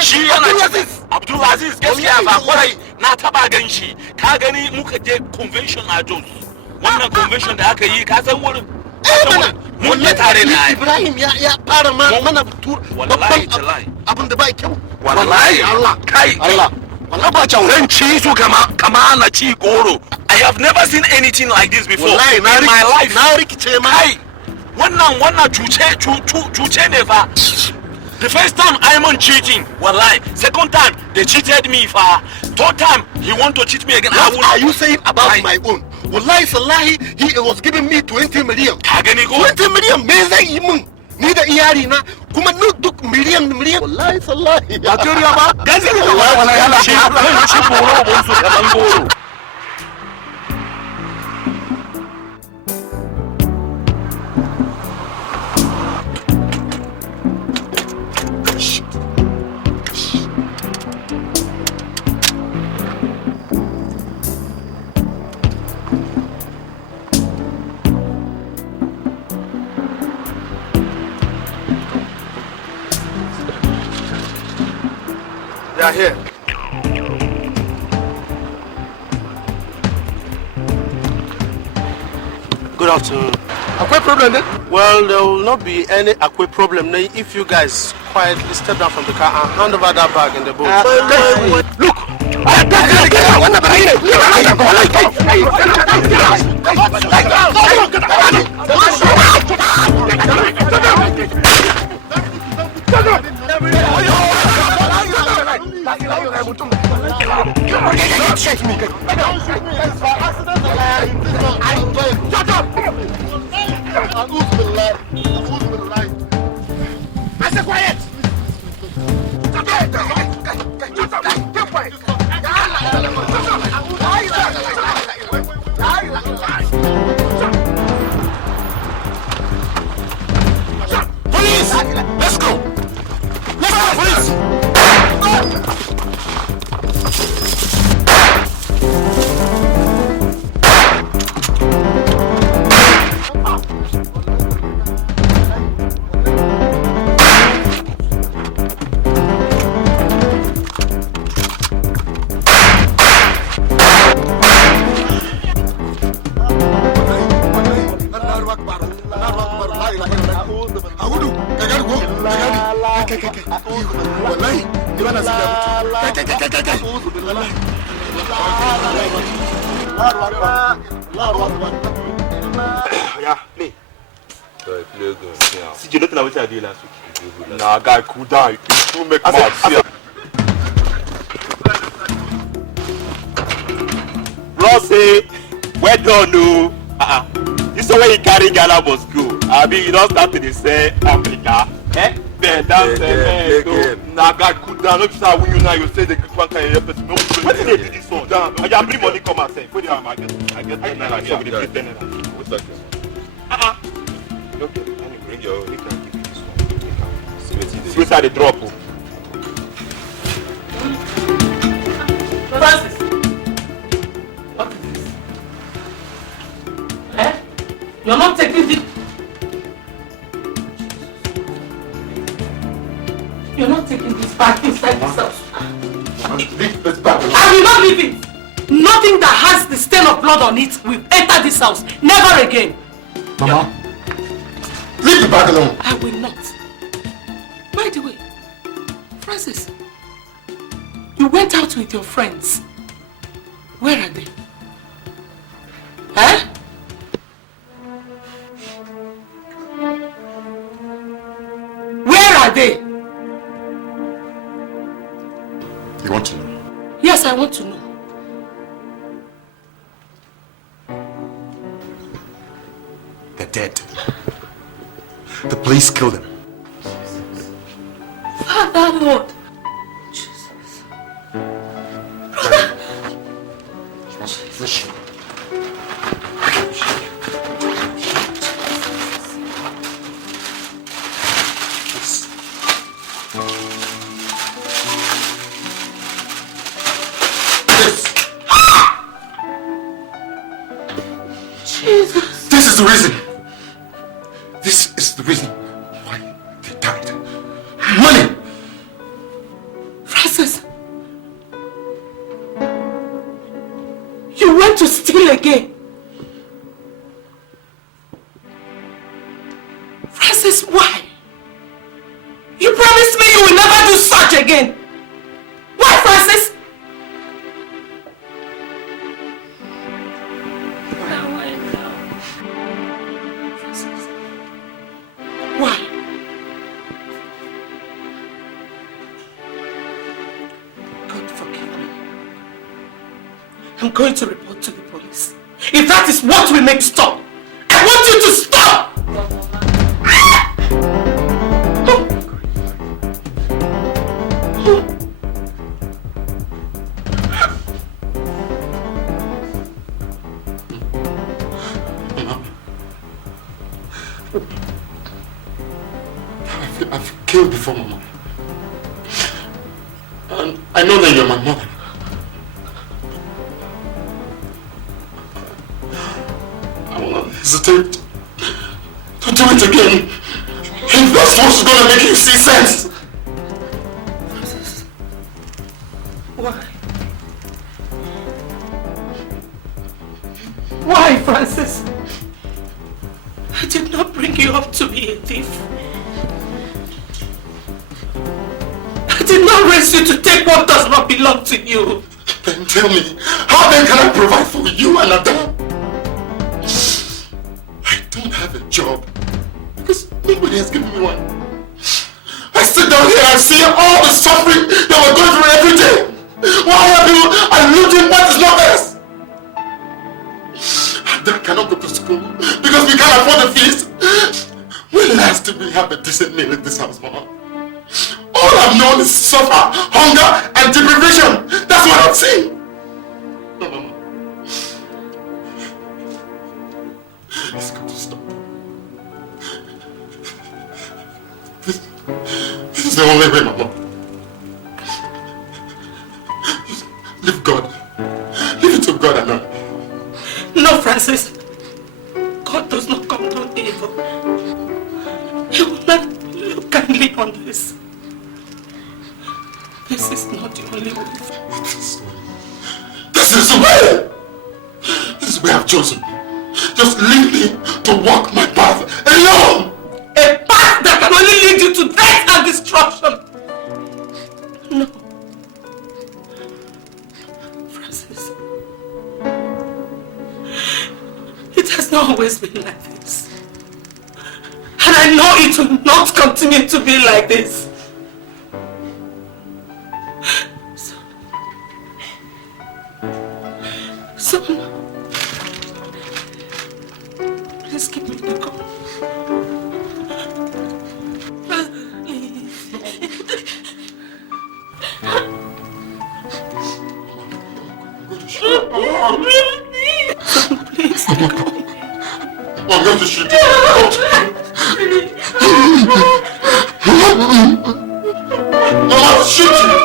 shi Abdulaziz gaskiya ba kwarai na taba gan shi ka gani muka je convention a Jos wannan convention da aka yi ka san wurin mun ne tare ne Ibrahim ya fara mana tur wallahi abin da bai kyau wallahi Allah kai Allah wallahi ba can ci su kama na ci goro I have never seen anything like this before in my life na rikice mai wannan cuce ne fa. The first time I'm on cheating, wallahi. Second time they cheated me fa. Third time he want to cheat me again. What are you saying about my own? Wallahi sallahi he was giving me 20 million. 20 million me zai yi mun ni da iyali na kuma duk million wallahi sallahi. Ba toriya ba. Gaskiya wallahi yana shi boro bon su kaman goro. Here. Good afternoon. Aqua problem then? Well, there will not be any aqua problem if you guys quietly step down from the car and hand over that bag in the boat. Look! Don't shake me. Don't shake me. It's for accident. Shut up. I said quiet. Keep quiet. Police! Let's go. Let's go, police. Yeah, play. See, you don't know what I did last week. Nah, guy, cool down. You can make mouth. Rossi, well done, no. This is where you carry Ghana for school. I mean, you don't start to say Africa. Eh? Then that's nah, guy, cool down. Look, sir, when you now you say the one can help us. What did they do this one? I can bring money come and say. Put it on, I get 10 naira. So we dey 10 naira. What's that? Okay, let me bring your. You can give me this one. See what's the drop. Francis, what is this? Eh? You're not taking the. You're not taking this back inside this house. Leave this back. I will not leave it. Nothing that has the stain of blood on it will enter this house. Never again. Mama, leave the bag alone. I will not. By the way, Francis, you went out with your friends. Where are they? Huh? Where are they? You want to know? Yes, I want to know. They're dead. The police killed them. Father, Lord. Jesus. Brother. Jesus. Jesus. This is the reason. This is the reason why they died. Money. want to steal again. Francis, why? You promised me you will never do such again. Why, Francis? Francis. Why? God forgive me. I'm going to report to the police. If that is what will make stop, I want you to stop! I've killed before, Mama. And I know that you're my mother. I will not hesitate to do it again. If that's what's gonna make you see sense. Francis, why? Why, Francis? I did not bring you up to be a thief. I did not raise you to take what does not belong to you. Then tell me, how then can I provide for you and Adam? I don't have a job because nobody has given me one. I sit down here and see all the suffering that we're going through every day. While other people are looting what is not theirs. Adam cannot go to school because we can't afford the fees. When last did we have a decent meal in this house, Mama? All I've known is suffer, hunger, and deprivation. That's what I've seen. No, Mama. It's got to stop. This is the only way, Mama. Leave God. Leave it to God and I. No, Francis. God does not condone evil. He will not look kindly on this. This is not the only way. This is the way! This is the way I've chosen. Just leave me to walk my path alone! A path that can only lead you to death and destruction! No. Francis. It has not always been like this. And I know it will not continue to be like this. So, please give me the gun. Please. Please, the gun. I'm going to shoot you. Mama, shoot you.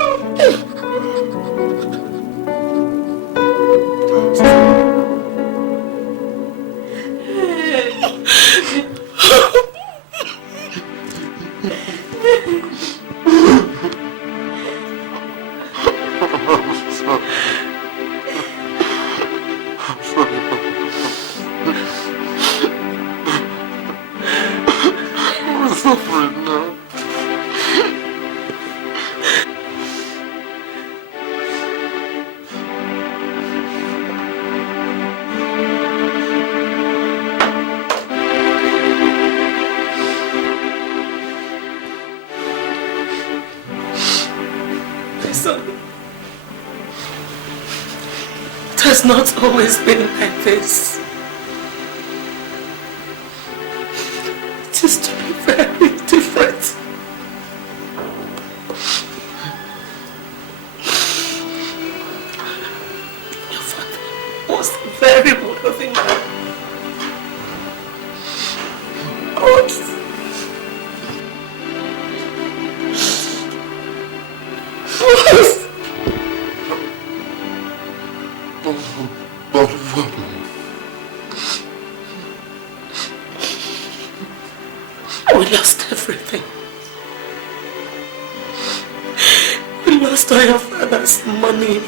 It has not always been like this. It is to be very different. Your father was a very worthy man. We lost everything. We lost all your father's money,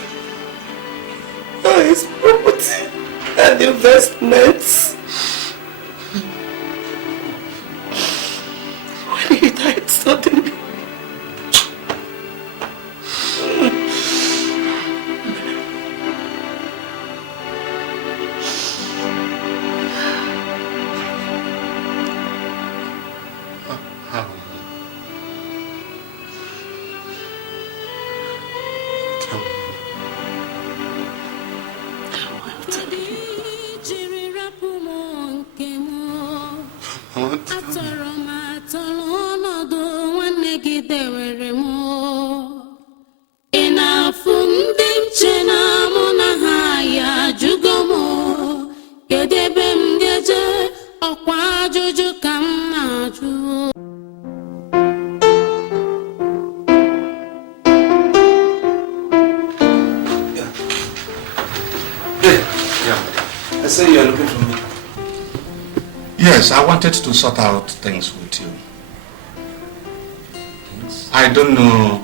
all his property. and investments. When he died suddenly, Yes, I wanted to sort out things with you. I don't know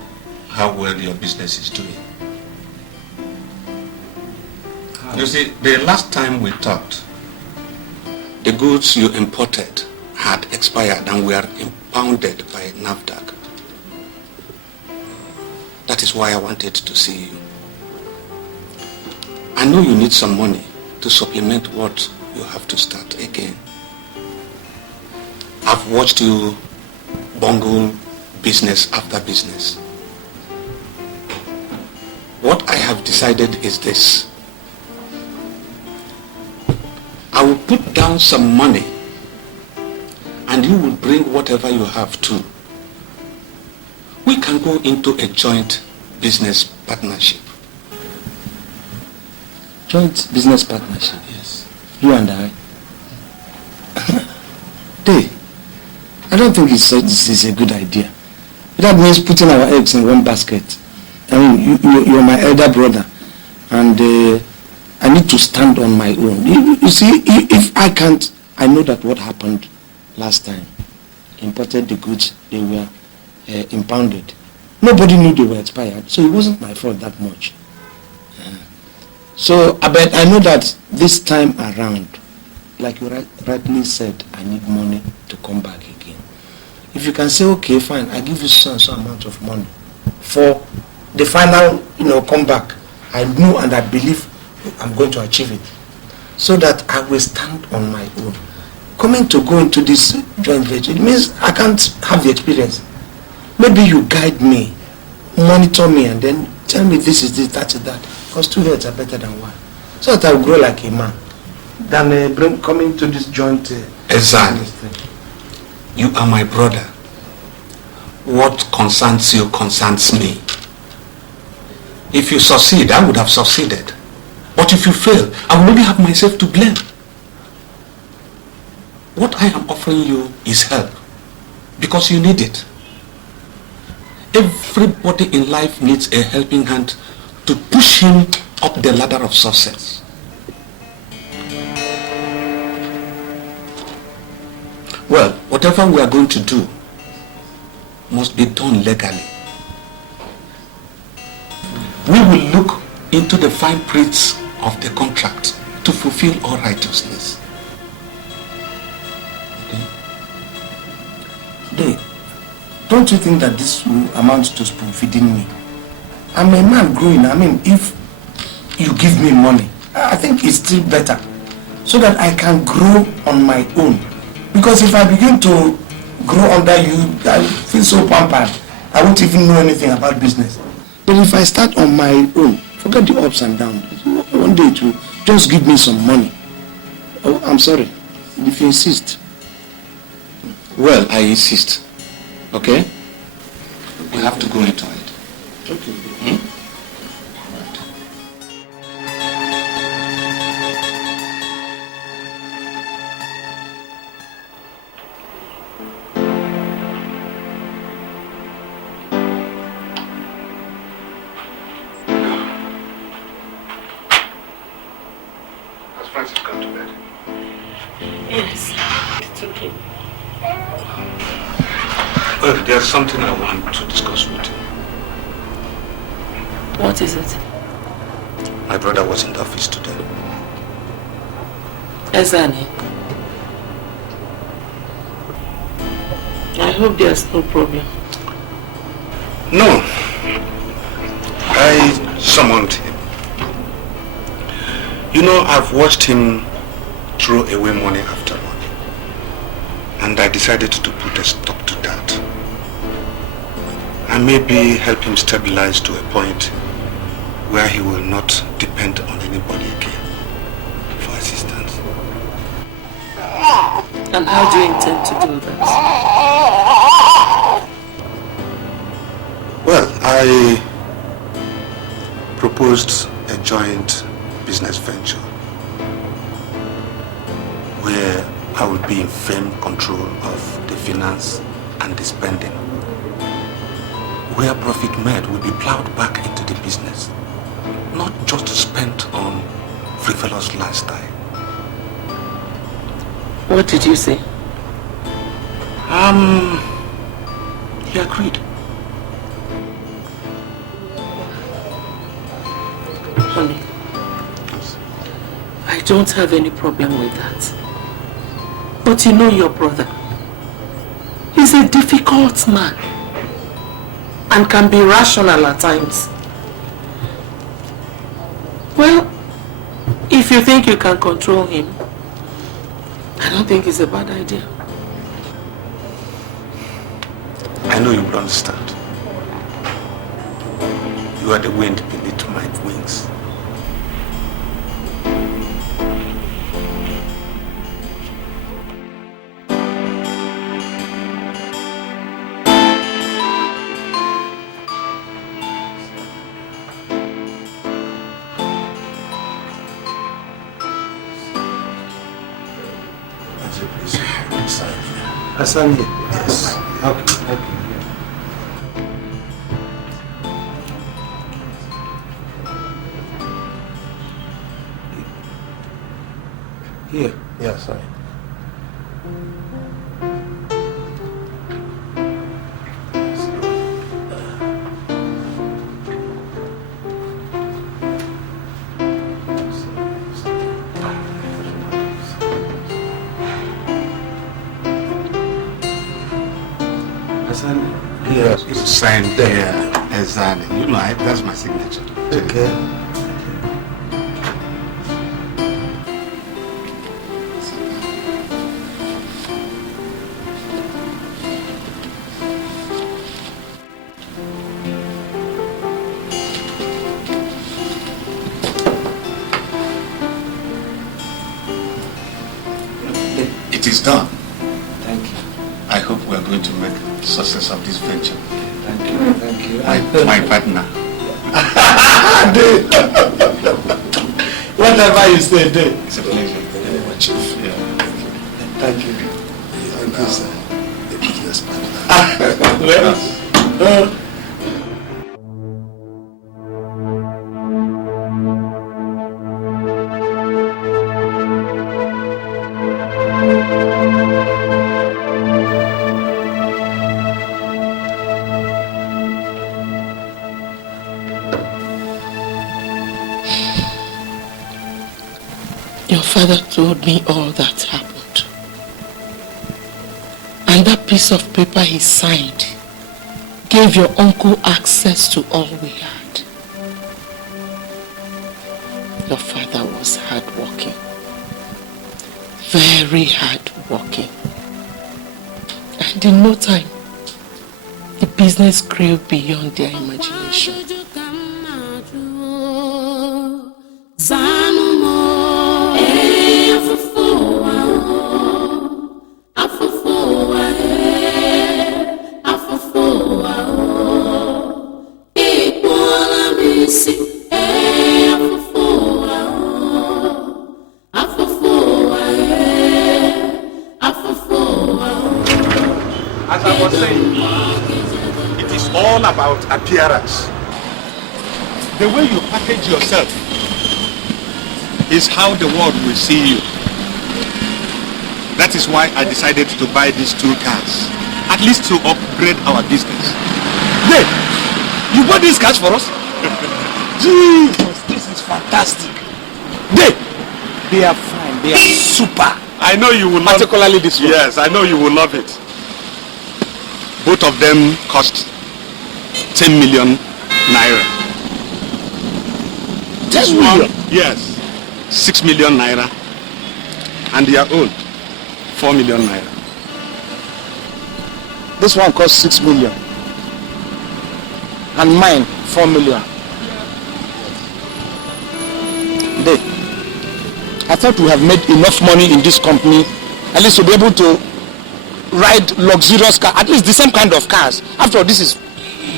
how well your business is doing. You see, the last time we talked, the goods you imported had expired and were impounded by NAFDAC. That is why I wanted to see you. I know you need some money to supplement what you have to start again. I've watched you bungle business after business. What I have decided is this. I will put down some money and you will bring whatever you have too. We can go into a joint business partnership. Joint business partnership? Yes. You and I? Hey, I don't think this is a good idea. That means putting our eggs in one basket. I mean, you're my elder brother, and I need to stand on my own. You see, if I can't, I know that what happened last time, imported the goods, they were impounded. Nobody knew they were expired, so it wasn't my fault that much. So, but I know that this time around, like you rightly said, I need money to come back again. If you can say, okay, fine, I give you some amount of money for the final, comeback, I know and I believe I'm going to achieve it, so that I will stand on my own. Coming to go into this joint venture, it means I can't have the experience. Maybe you guide me, monitor me, and then tell me this is this, that is that. Because two heads are better than one. So that I will grow like a man than coming to this joint. Exactly. You are my brother. What concerns you concerns me. If you succeed, I would have succeeded. But if you fail, I will only have myself to blame. What I am offering you is help. Because you need it. Everybody in life needs a helping hand to push him up the ladder of success. Well, whatever we are going to do must be done legally. We will look into the fine prints of the contract to fulfill all righteousness. Okay? Don't you think that this will amount to spoon feeding me? I'm a man growing. I mean, if you give me money, I think it's still better, so that I can grow on my own. Because if I begin to grow under you, I feel so pampered. I won't even know anything about business. But if I start on my own, forget the ups and downs. One day it will just give me some money. Oh, I'm sorry, if you insist. Well, I insist. Okay? We have to go into it. Okay. Has Francis gone to bed? yes, it's okay. Well, there's something I want to discuss with you. What is it? My brother was in the office today. Ezani, I hope there's no problem. No. I summoned him. You know, I've watched him throw away money after money. And I decided to put a stop to that. And maybe help him stabilize to a point where he will not depend on anybody again for assistance. And how do you intend to do that? Well, I proposed a joint business venture where I will be in firm control of the finance and the spending. Where profit made will be plowed back into the business, not just spent on frivolous lifestyle. What did you say? He agreed. Honey, I don't have any problem with that. But you know your brother. He's a difficult man and can be rational at times. Well, if you think you can control him, I don't think it's a bad idea. I know you will understand. You are the wind beneath my wings. Hassan here. Yes. Okay. Here. Yeah, sorry. Hassan here. It's signed there. Exactly. You know, that's my signature. Okay. It is done. Thank you. I hope we are going to make success of this venture. Thank you. Thank you. My partner. Whatever you say, Dave. It's a pleasure. Very much. Yeah. Thank you. And the business partner. Your father told me all that happened. And that piece of paper he signed gave your uncle access to all we had. Your father was hardworking. Very hardworking. And in no time, the business grew beyond their imagination. As I was saying, it is all about appearance. The way you package yourself is how the world will see you. That is why I decided to buy these 2 cars, at least to upgrade our business. Hey, you bought these cars for us? Jesus, this is fantastic. They are fine. They are super. I know you will love it. Particularly this one. Yes, I know you will love it. Both of them cost 10 million naira. 10 million? Yes. 6 million naira. And their own 4 million naira. This one costs 6 million. And mine 4 million. I thought we have made enough money in this company at least to be able to ride luxurious cars, at least the same kind of cars. After all, this is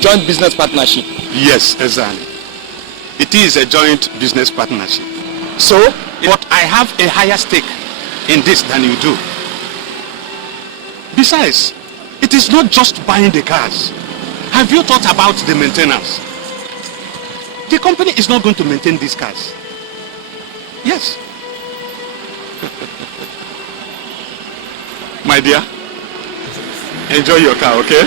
joint business partnership. Yes, exactly. It is a joint business partnership. So, but I have a higher stake in this than you do. Besides, it is not just buying the cars. Have you thought about the maintenance? The company is not going to maintain these cars. Yes. My dear, enjoy your car, okay?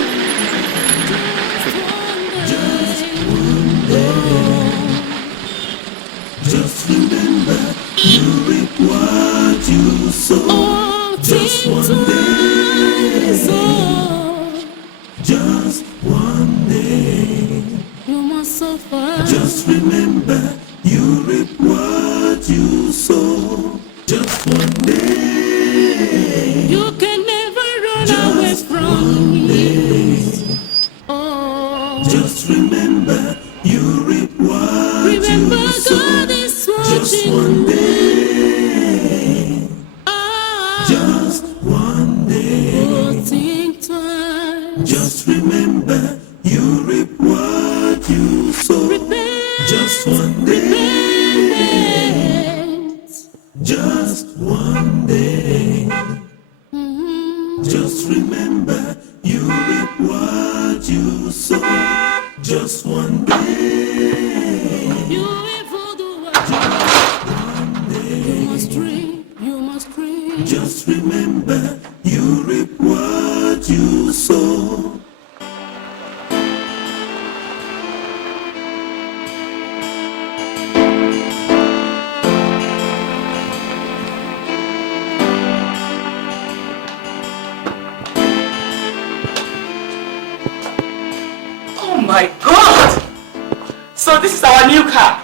Just remember, you reap what you sow. Just one day. Just one day. You must suffer. Just remember, you reap what you sow. Just one day. You can never run away from me. Oh. Just remember, you reap what you sow. God is watching. Just one day. Just one day. Think twice. Just remember, you reap what you sow. Repent. Just one day. Just one day. Just remember, you reap what you sow. Just one day. You evil do just one day. You must dream, you must dream. Just remember, you reap what you sow. Oh my God! So this is our new car.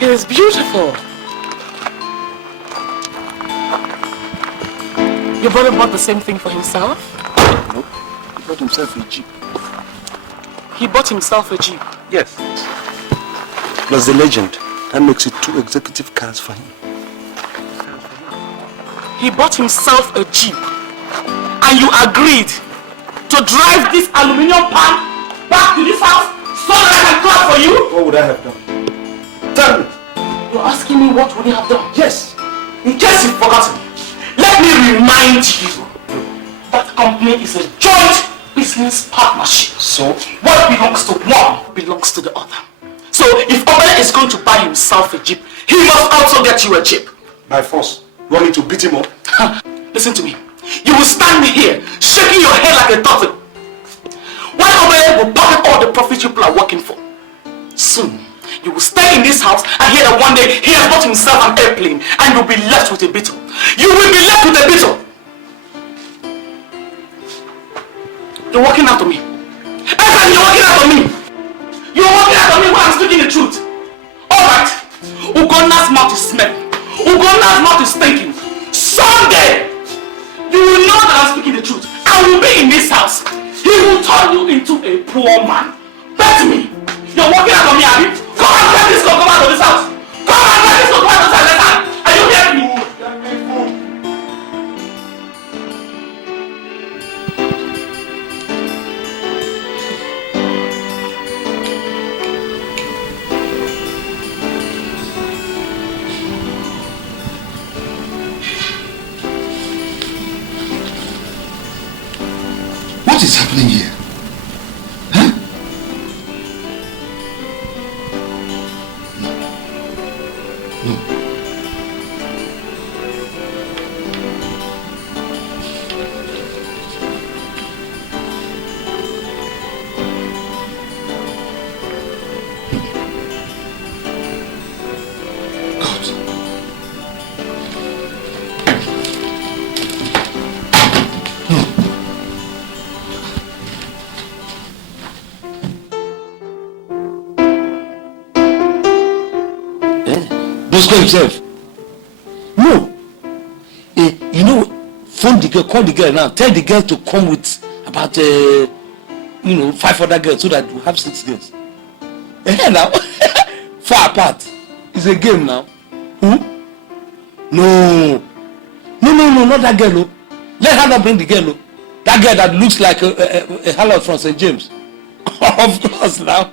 It is beautiful. Your brother bought the same thing for himself? Nope. He bought himself a Jeep. He bought himself a Jeep? Yes. Plus the legend. That makes it 2 executive cars for him. He bought himself a Jeep. And you agreed to drive this aluminium pan back to this house so that I can clap for you? What would I have done? Tell me. You're asking me what would you have done? Yes. In case you've forgotten, let me remind you that company is a joint business partnership. So? What belongs to one belongs to the other. So if Obele is going to buy himself a Jeep, he must also get you a Jeep. By force. You want me to beat him up? Listen to me. You will stand here shaking your head like a turtle while Obele will pocket all the profits people are working for. Soon, you will stay in this house and hear that one day he has bought himself an airplane and you'll be left with a beetle. You will be left with a beetle. You're walking out of me. Everyone, you're walking out of me. You're walking out of me when I'm speaking the truth. Alright. Ugona's mouth is smelling. Ugona's mouth is stinking. Someday, you will know that I'm speaking the truth. I will be in this house. He will turn you into a poor man. Bet me. You're walking out of me, Abby. Come and grab this girl. Come out of this house. Come and grab this girl. Come out of this house. Are you hearing me? What is happening here? Huh? No. Bosco himself. No. You know, phone the girl, call the girl now. Tell the girl to come with about 5 other girls so that we have 6 girls. Now, far apart. It's a game now. Who? No, not that girl. Oh. Let her not bring the girl. Oh. That girl that looks like a harlot from St. James. Of course now.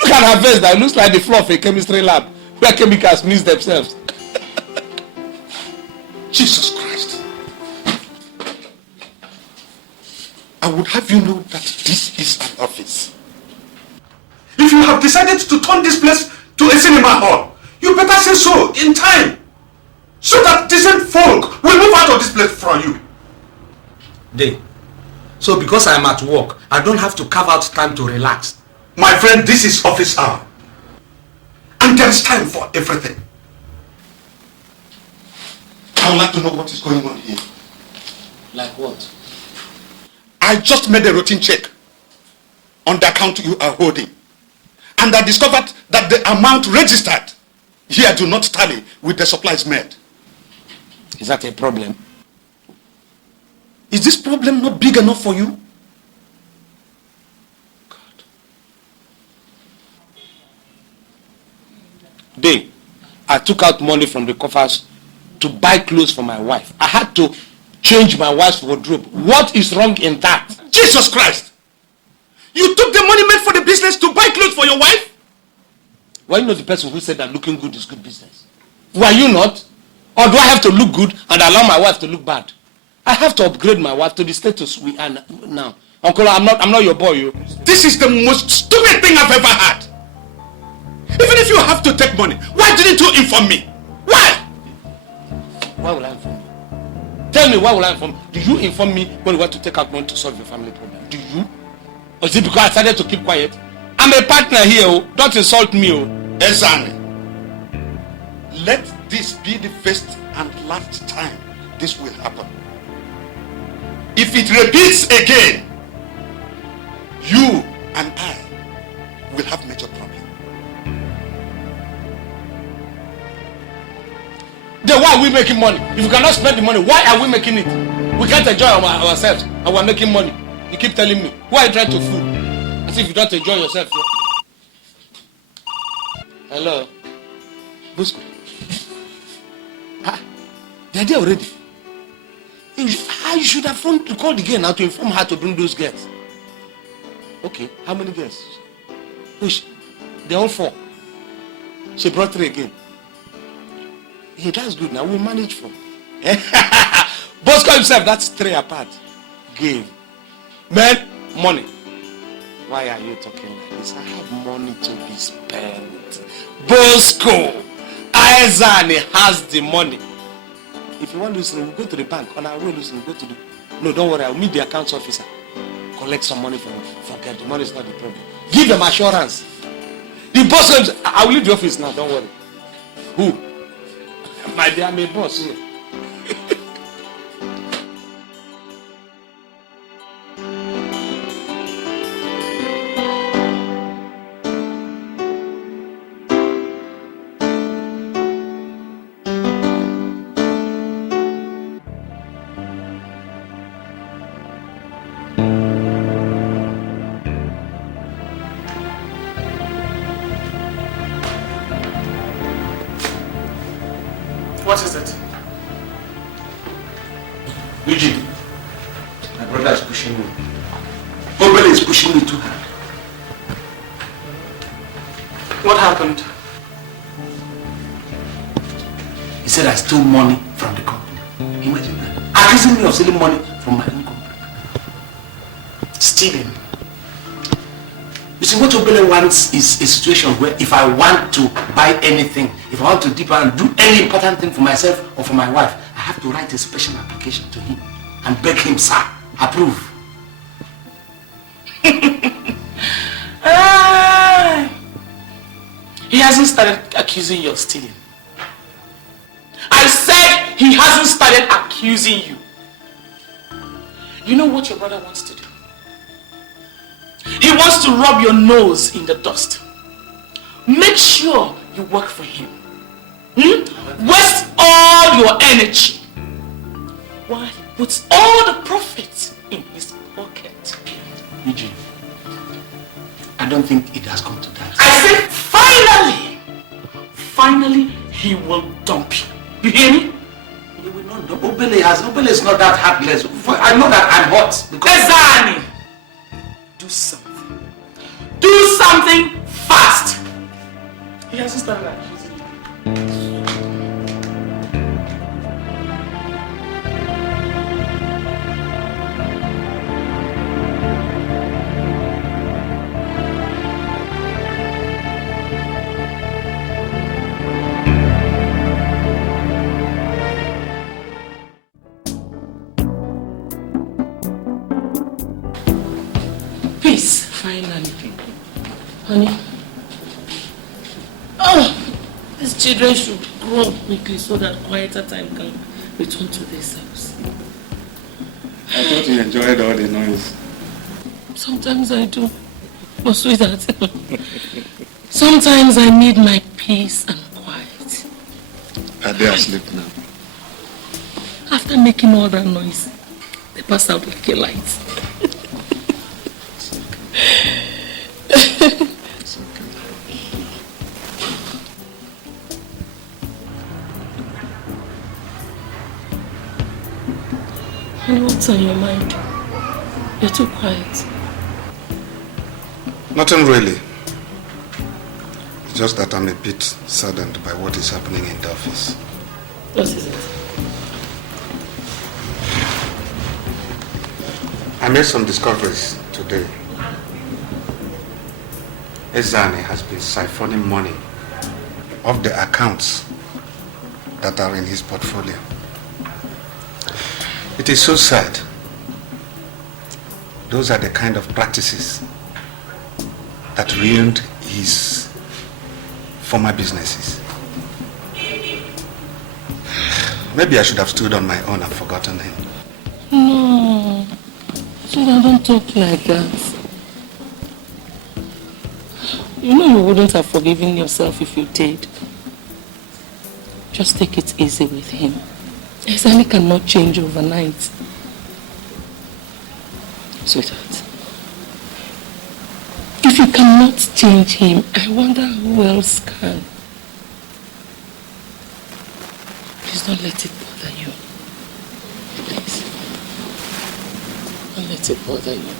Look at her face now. It looks like the floor of a chemistry lab where chemicals mix themselves. Jesus Christ. I would have you know that this is an office. If you have decided to turn this place to a cinema hall, you better say so in time, so that decent folk will move out of this place from you. Day. So because I'm at work, I don't have to carve out time to relax. My friend, this is office hour. And there is time for everything. I would like to know what is going on here. Like what? I just made a routine check on the account you are holding. And I discovered that the amount registered here do not tally with the supplies made. Is that a problem? Is this problem not big enough for you? God. Day, I took out money from the coffers to buy clothes for my wife. I had to change my wife's wardrobe. What is wrong in that? Jesus Christ! You took the money made for the business to buy clothes for your wife? Were you not the person who said that looking good is good business? Were you not? Or do I have to look good and allow my wife to look bad? I have to upgrade my wife to the status we are now. Uncle, I'm not your boy. You. This is the most stupid thing I've ever had. Even if you have to take money, why didn't you inform me? Why? Why will I inform you? Tell me, why will I inform you? Do you inform me when you want to take out money to solve your family problem? Do you? Or is it because I decided to keep quiet? I'm a partner here. Oh. Don't insult me. Oh. Exactly. Let this be the first and last time this will happen. If it repeats again, you and I will have major problem. Then why are we making money? If we cannot spend the money, why are we making it? We can't enjoy ourselves and we're making money. You keep telling me. Who are you trying to fool? As if you don't enjoy yourself. Yeah? Hello? Bosco. They're there already. You should have called the girl now to inform her to bring those girls. Okay, how many girls? Push. They're all 4. She brought 3 again. Hey, that's good now. We'll manage 4. Bosco himself, that's 3 apart. Game. Man, money. Why are you talking like this? I have money to be spent. Bosco. Aizani has the money. If you want to listen, we'll go to the bank. On our way, listen, we'll go to the... No, don't worry. I'll meet the accounts officer. Collect some money from him. Forget, the money is not the problem. Give them assurance. The boss comes... I will leave the office now, don't worry. Who? My dear, I'm a boss here. What is it? Eugene, my brother is pushing me. Obele is pushing me too hard. What happened? He said I stole money from the company. Imagine that. Accusing me of stealing money from my own company. Stealing? You see, what Obele wants is a situation where if I want to buy anything, if I want to dip and do any important thing for myself or for my wife, I have to write a special application to him and beg him, sir, approve. He hasn't started accusing you of stealing. I said he hasn't started accusing you. You know what your brother wants to do? He wants to rub your nose in the dust. Make sure you work for him. waste all your energy while he puts all the profit in his pocket. Eugene, I don't think it has come to that. I said finally he will dump you. You hear me? He will not dump. Obele is not that heartless. I know that I'm hot. Ezani, do something. Do something fast. He hasn't started like peace, finally. Honey. Oh, these children should grow up quickly so that quieter time can return to this house. I thought you enjoyed all the noise. Sometimes I do. But sweetheart, sometimes I need my peace and quiet. Are they asleep now? After making all that noise, they pass out like a light. It's okay. Honey, what's on your mind? You're too quiet. Nothing really. It's just that I'm a bit saddened by what is happening in the office. What is it? I made some discoveries today. Ezani has been siphoning money off the accounts that are in his portfolio. It is so sad. Those are the kind of practices that ruined his former businesses. Maybe I should have stood on my own and forgotten him. No. Sweetheart, don't talk like that. You know you wouldn't have forgiven yourself if you did. Just take it easy with him. Ezani cannot change overnight. Sweetheart, if you cannot change him, I wonder who else can. Please don't let it bother you. Please. Don't let it bother you.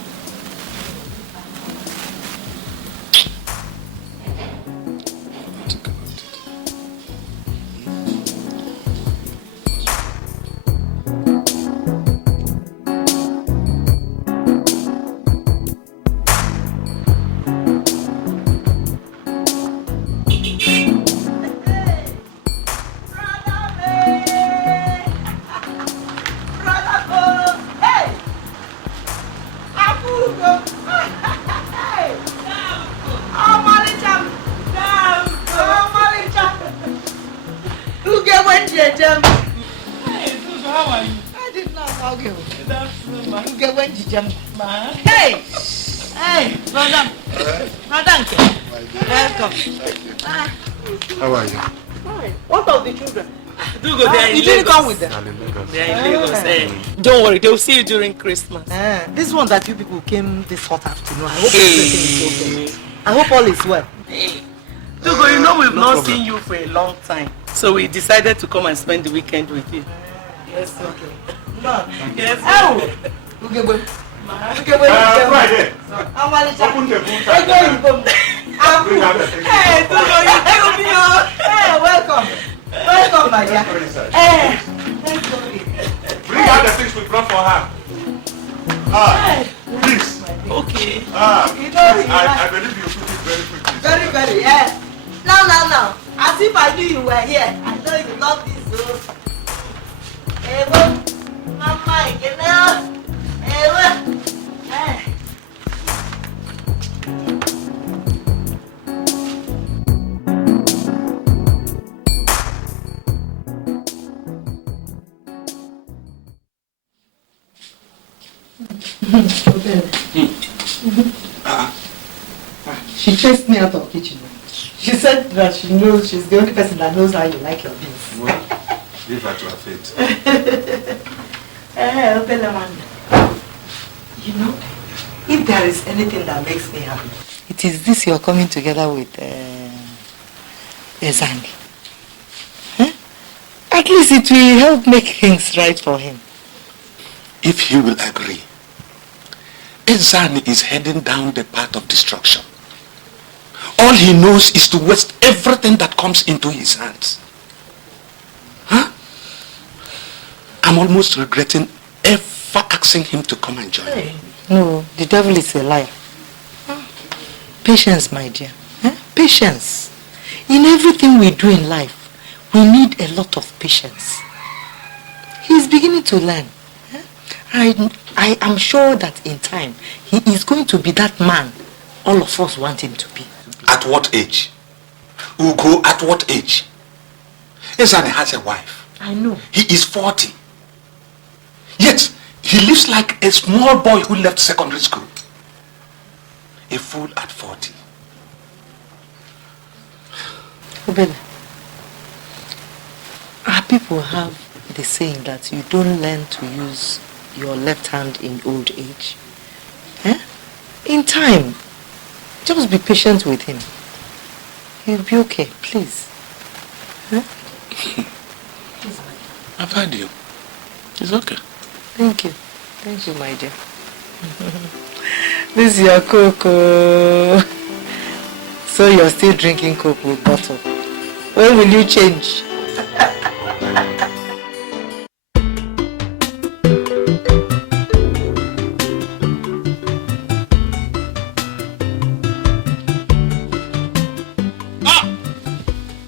How are you? What of the children? You didn't come with them? They are in Lagos. Don't worry, they'll see you during Christmas. This one that you people came this hot afternoon, I hope everything is okay. I hope all is well. Dugo, you know we've not seen you for a long time. So we decided to come and spend the weekend with you. Yes, okay. No. Yes. Oh! Okay, boy. Friday. Open the boot. Hey, Dugo, you killed me. Hey, welcome. Welcome, my dear. Hey, let's go. Bring out the things we brought for her. Please. Okay. You know, I believe you put it very quickly. very, very, yeah. Now. As if I knew you were here. I know you love this, so. Hey, what? Mama, you know. Hey, what? Hey. She chased me out of the kitchen. She said that she knows she's the only person that knows how you like your beans. Well, leave her to her fate. You know, if there is anything that makes me happy, it is this you're coming together with Ezani. Huh? At least it will help make things right for him. If he will agree, Ezani is heading down the path of destruction. All he knows is to waste everything that comes into his hands. Huh? I'm almost regretting ever asking him to come and join me. No, the devil is a liar. Patience, my dear. Patience. In everything we do in life, we need a lot of patience. He's beginning to learn. I am sure that in time, he is going to be that man all of us want him to be. At what age? Ugo, at what age? Ezani has a wife. I know. He is 40. Yet, he lives like a small boy who left secondary school. A fool at 40. Obele, our people have the saying that you don't learn to use your left hand in old age. In time, just be patient with him. He'll be okay, please. I've heard you. It's okay. Thank you. Thank you, my dear. This is your cocoa. So you're still drinking coke with bottle. When will you change?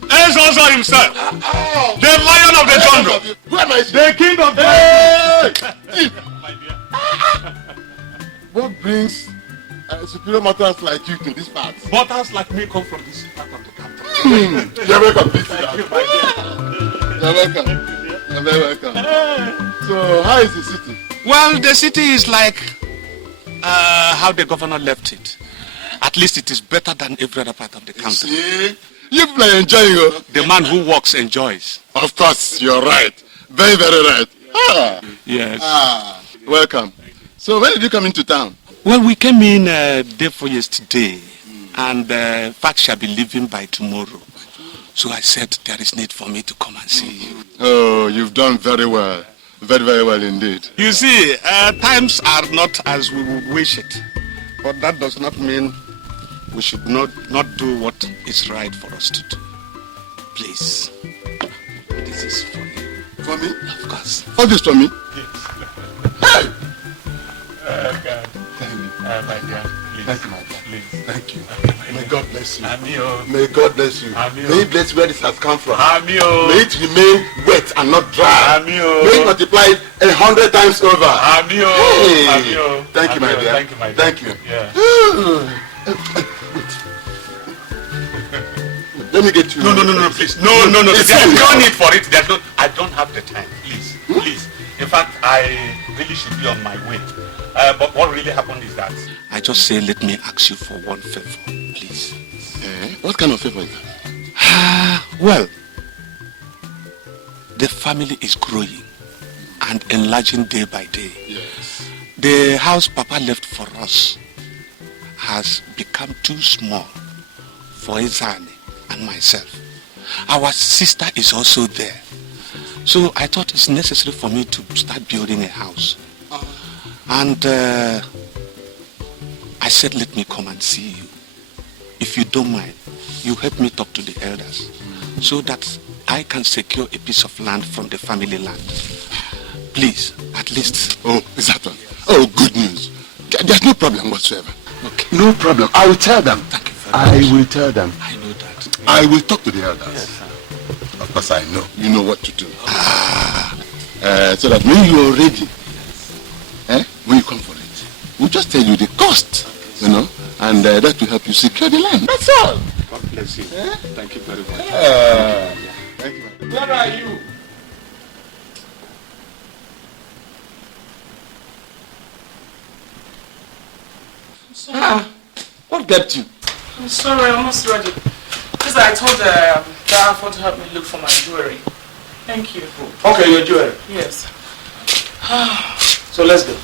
Ezozo himself, the lion of the jungle, the king of the What brings superior matters like you to this part? Butters like me come from this part of the country. You're welcome. Thank you, my dear. You're welcome. You're very welcome. So, how is the city? Well, the city is like how the governor left it. At least it is better than every other part of the country. See? You people are enjoying it. The man who works enjoys. Of course, you're right. Very, very right. Yes. Welcome. So, when did you come into town? Well, we came in day before yesterday, and Fact shall be leaving by tomorrow. So I said there is need for me to come and see you. Oh, you've done very well. Very, very well indeed. You see, times are not as we would wish it. But that does not mean we should not do what is right for us to do. Please, this is for you. For me? Of course. All this for me? Yes. Hey! God. Thank you. My dear, please. Thank you, my dear. Please. Thank you. May God bless you. Amio. May God bless you. Amio. May He bless where this has come from. Amio. May it remain wet and not dry. Amio. May it multiply 100 times over. Amio. Hey. Amio. Thank you, my Amio. dear. Thank you, my dear. Thank you. Yeah. Let me get you. No, please. No. It's There's you. no need for it. I don't have the time. Please. In fact, I really should be on my way. But what really happened is that I just say, let me ask you for one favor, please. What kind of favor is that? Well, the family is growing and enlarging day by day. Yes. The house Papa left for us has become too small for Ezani and myself. Our sister is also there. So I thought it's necessary for me to start building a house. And I said, let me come and see you. If you don't mind, you help me talk to the elders so that I can secure a piece of land from the family land. Please, at least. Oh, is that one? Oh, good news. There's no problem whatsoever. Okay. No problem. I will tell them. Thank you very much. I will tell them. I know that. I will talk to the elders. Yes, sir. Of course, I know. You know what to do. So that when you are ready, when you come for it, we'll just tell you the cost, you know, and that will help you secure the land. That's all. God bless you. Thank you very much. Thank you. Where are you? What kept you? I'm sorry, I'm almost ready. Because Yes, I told Dad to help me look for my jewelry. Thank you. Okay, your jewelry. Yes. So let's go.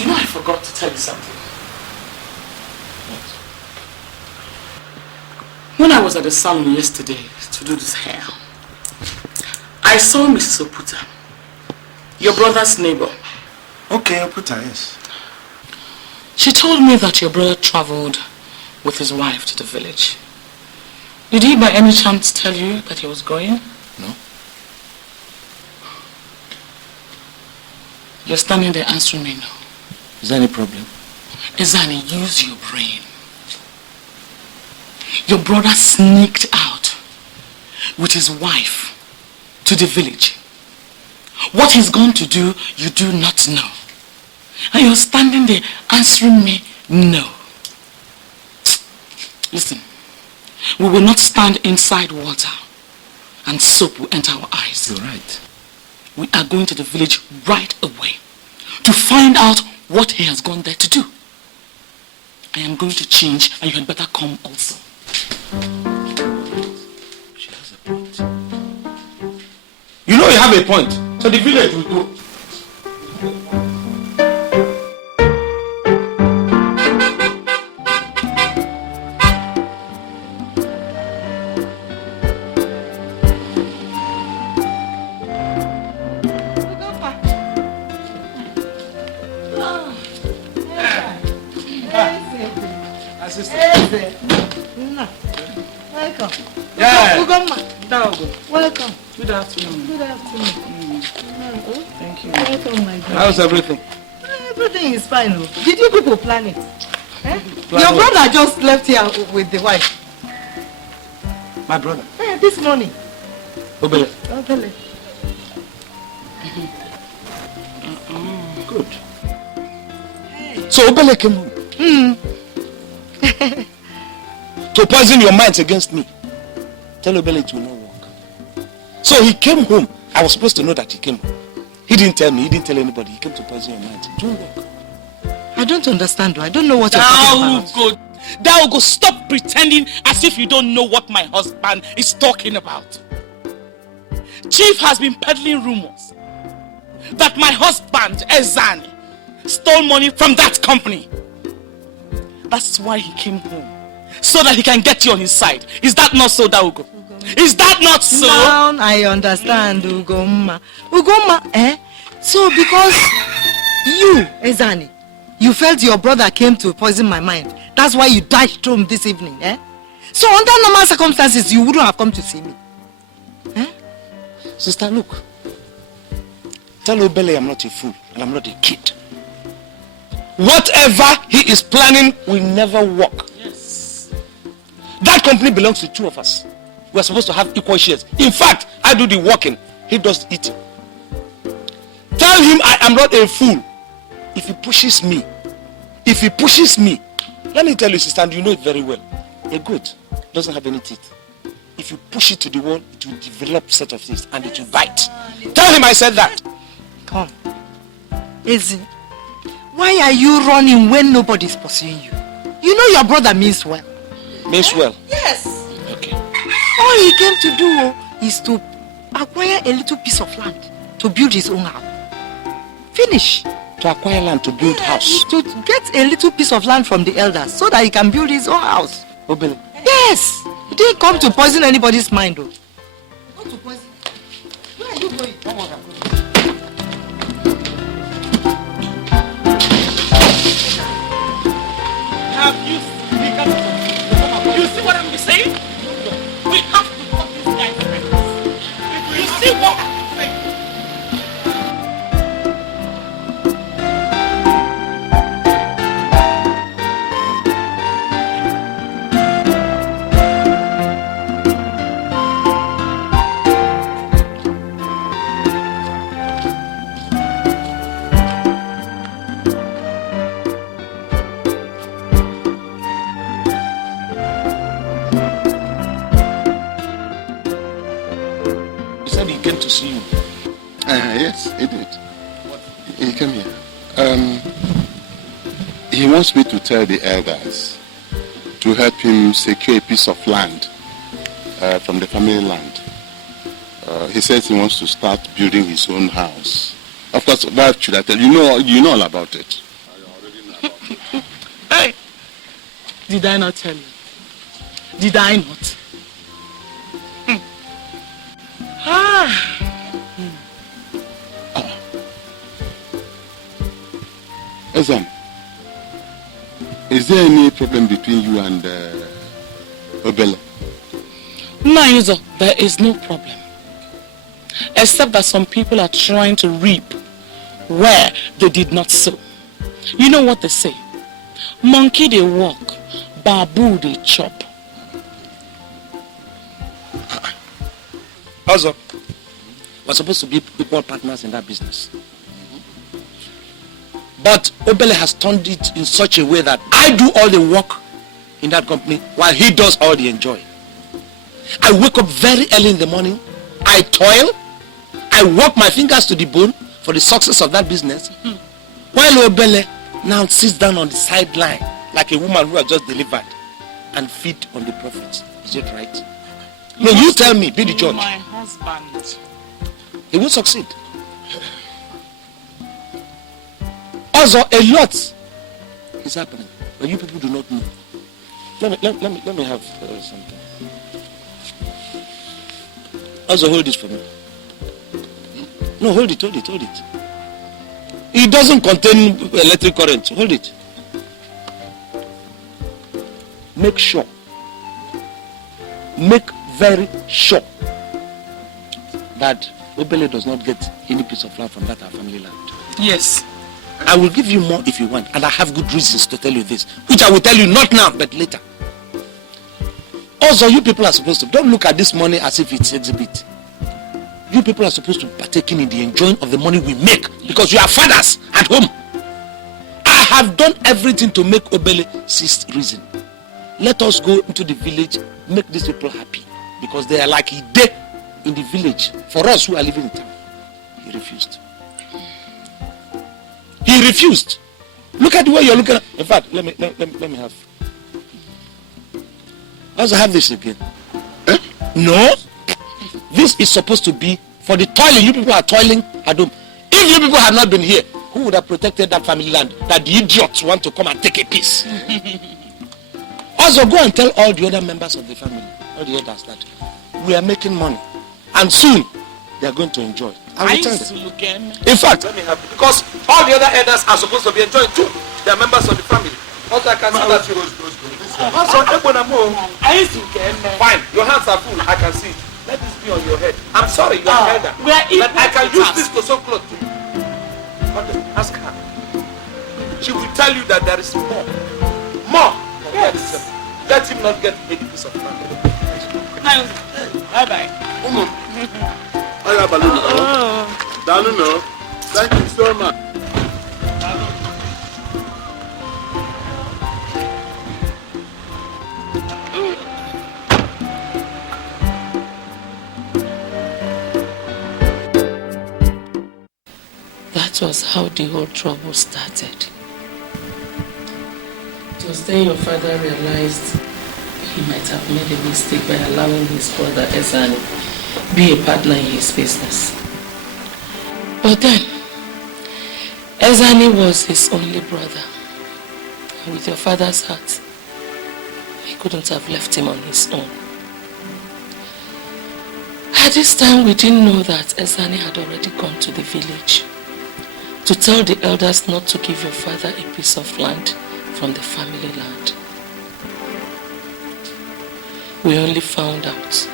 You know, I forgot to tell you something. When I was at the salon yesterday to do this hair, I saw Mrs. Oputa, your brother's neighbor. Okay, Oputa, yes. She told me that your brother traveled with his wife to the village. Did he by any chance tell you that he was going? No. You're standing there answering me no. Is there any problem? Ezani, use your brain. Your brother sneaked out with his wife to the village. What he's going to do, you do not know. And you're standing there answering me no. Listen, we will not stand inside water and soap will enter our eyes. You're right. We are going to the village right away to find out what he has gone there to do. I am going to change and you had better come also. She has a point. You know you have a point. So the village will go. Welcome. Yeah. Welcome. Good afternoon. Good afternoon. Thank you. Welcome, my dear. How's everything? Everything is fine. Oh. Did you people plan it? Eh? Plan Your what? brother just left here with the wife. My brother. This morning. Obele. Obele. Good. So Obele came home. To poison your minds against me. Tell Obele it will not work. So he came home. I was supposed to know that he came home. He didn't tell me. He didn't tell anybody. He came to poison your minds. It won't work. I don't understand. I don't know what you're talking about. Thou go stop pretending as if you don't know what my husband is talking about. Chief has been peddling rumors that my husband, Ezani, stole money from that company. That's why he came home. So that he can get you on his side. Is that not so, Daugo? Is that not so? Now I understand, Ugoma. Ugoma, eh? So because you, Ezani, you felt your brother came to poison my mind. That's why you dashed home this evening, eh? So under normal circumstances, you wouldn't have come to see me. Eh? Sister, look. Tell Obele I'm not a fool and I'm not a kid. Whatever he is planning will never work. Yes. That company belongs to two of us. We are supposed to have equal shares. In fact, I do the working. He does the eating. Tell him I am not a fool. If he pushes me, let me tell you, sister, and you know it very well. A goat doesn't have any teeth. If you push it to the wall, it will develop a set of teeth and it will bite. Tell him I said that. Come. Ezi, why are you running when nobody's pursuing you? You know your brother means well. Means well. Yes. Okay. All he came to do is to acquire a little piece of land to build his own house. Finish. To acquire land to build house. To get a little piece of land from the elders so that he can build his own house. Obele. Yes. He didn't come to poison anybody's mind though. Not to poison. Where are you going? Come on, I'm going. Have you you see what I'm saying? We have to cut this guy first. You see what I'm saying? To see you. Yes, he did. He came here. He wants me to tell the elders to help him secure a piece of land from the family land. He says he wants to start building his own house. Of course, what should I tell you? You know all about it. Hey, did I not tell you? Did I not? Ezan, is there any problem between you and Obele? No, Yuzo, there is no problem. Except that some people are trying to reap where they did not sow. You know what they say? Monkey they walk, babu they chop. Also, we're supposed to be equal partners in that business. But Obele has turned it in such a way that I do all the work in that company while he does all the enjoy. I wake up very early in the morning, I toil, I work my fingers to the bone for the success of that business, while Obele now sits down on the sideline like a woman who has just delivered and feed on the profits. Is it right? No, you tell me, be the judge. My husband. He will succeed. Also, a lot is happening, but you people do not know. Let me have something. Also, hold this for me. No, hold it. It doesn't contain electric current. Hold it. Make sure. Make very sure that Obele does not get any piece of land from that our family land. Yes. I will give you more if you want, and I have good reasons to tell you this, which I will tell you not now, but later. Also, you people are supposed to, don't look at this money as if it's exhibit. You people are supposed to partake in the enjoying of the money we make, because you are fathers at home. I have done everything to make Obele cease reason. Let us go into the village, make these people happy, because they are like a day in the village for us who are living in town. He refused. He refused. Look at the way you're looking at. In fact, let me have. Also have this again. Eh? No. This is supposed to be for the toiling. You people are toiling at home. If you people had not been here, who would have protected that family land that the idiots want to come and take a piece? Also go and tell all the other members of the family, all the others, that we are making money. And soon they are going to enjoy. I will tell them. In fact, let me have it, because all the other elders are supposed to be enjoying too. They are members of the family. Also, I can see that. Fine, your hands are full. I can see it. Let this be on your head. I'm sorry, you are elder. But I can use this to sew clothes too. Ask her. She will tell you that there is more. More. Yes. Let him not get a piece of land. Bye bye. Thank you so much. That was how the whole trouble started. It was then your father realized he might have made a mistake by allowing his brother Ezani be a partner in his business. But then, Ezani was his only brother. And with your father's heart, he couldn't have left him on his own. At this time, we didn't know that Ezani had already gone to the village to tell the elders not to give your father a piece of land from the family land. We only found out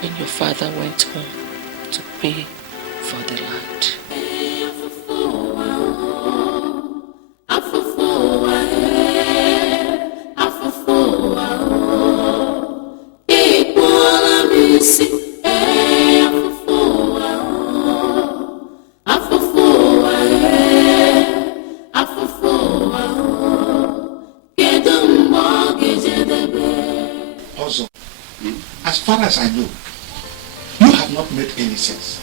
when your father went home to pay for the land. Also, as far as I know, you have not made any sense.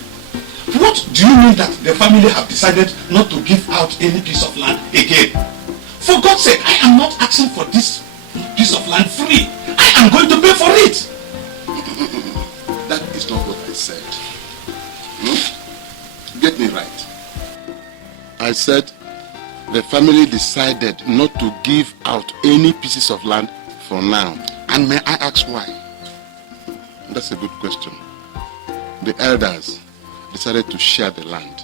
What do you mean that the family have decided not to give out any piece of land again? For God's sake, I am not asking for this piece of land free, I am going to pay for it. That is not what I said. Get me right. I said the family decided not to give out any pieces of land for now. And may I ask why? That's a good question. The elders decided to share the land.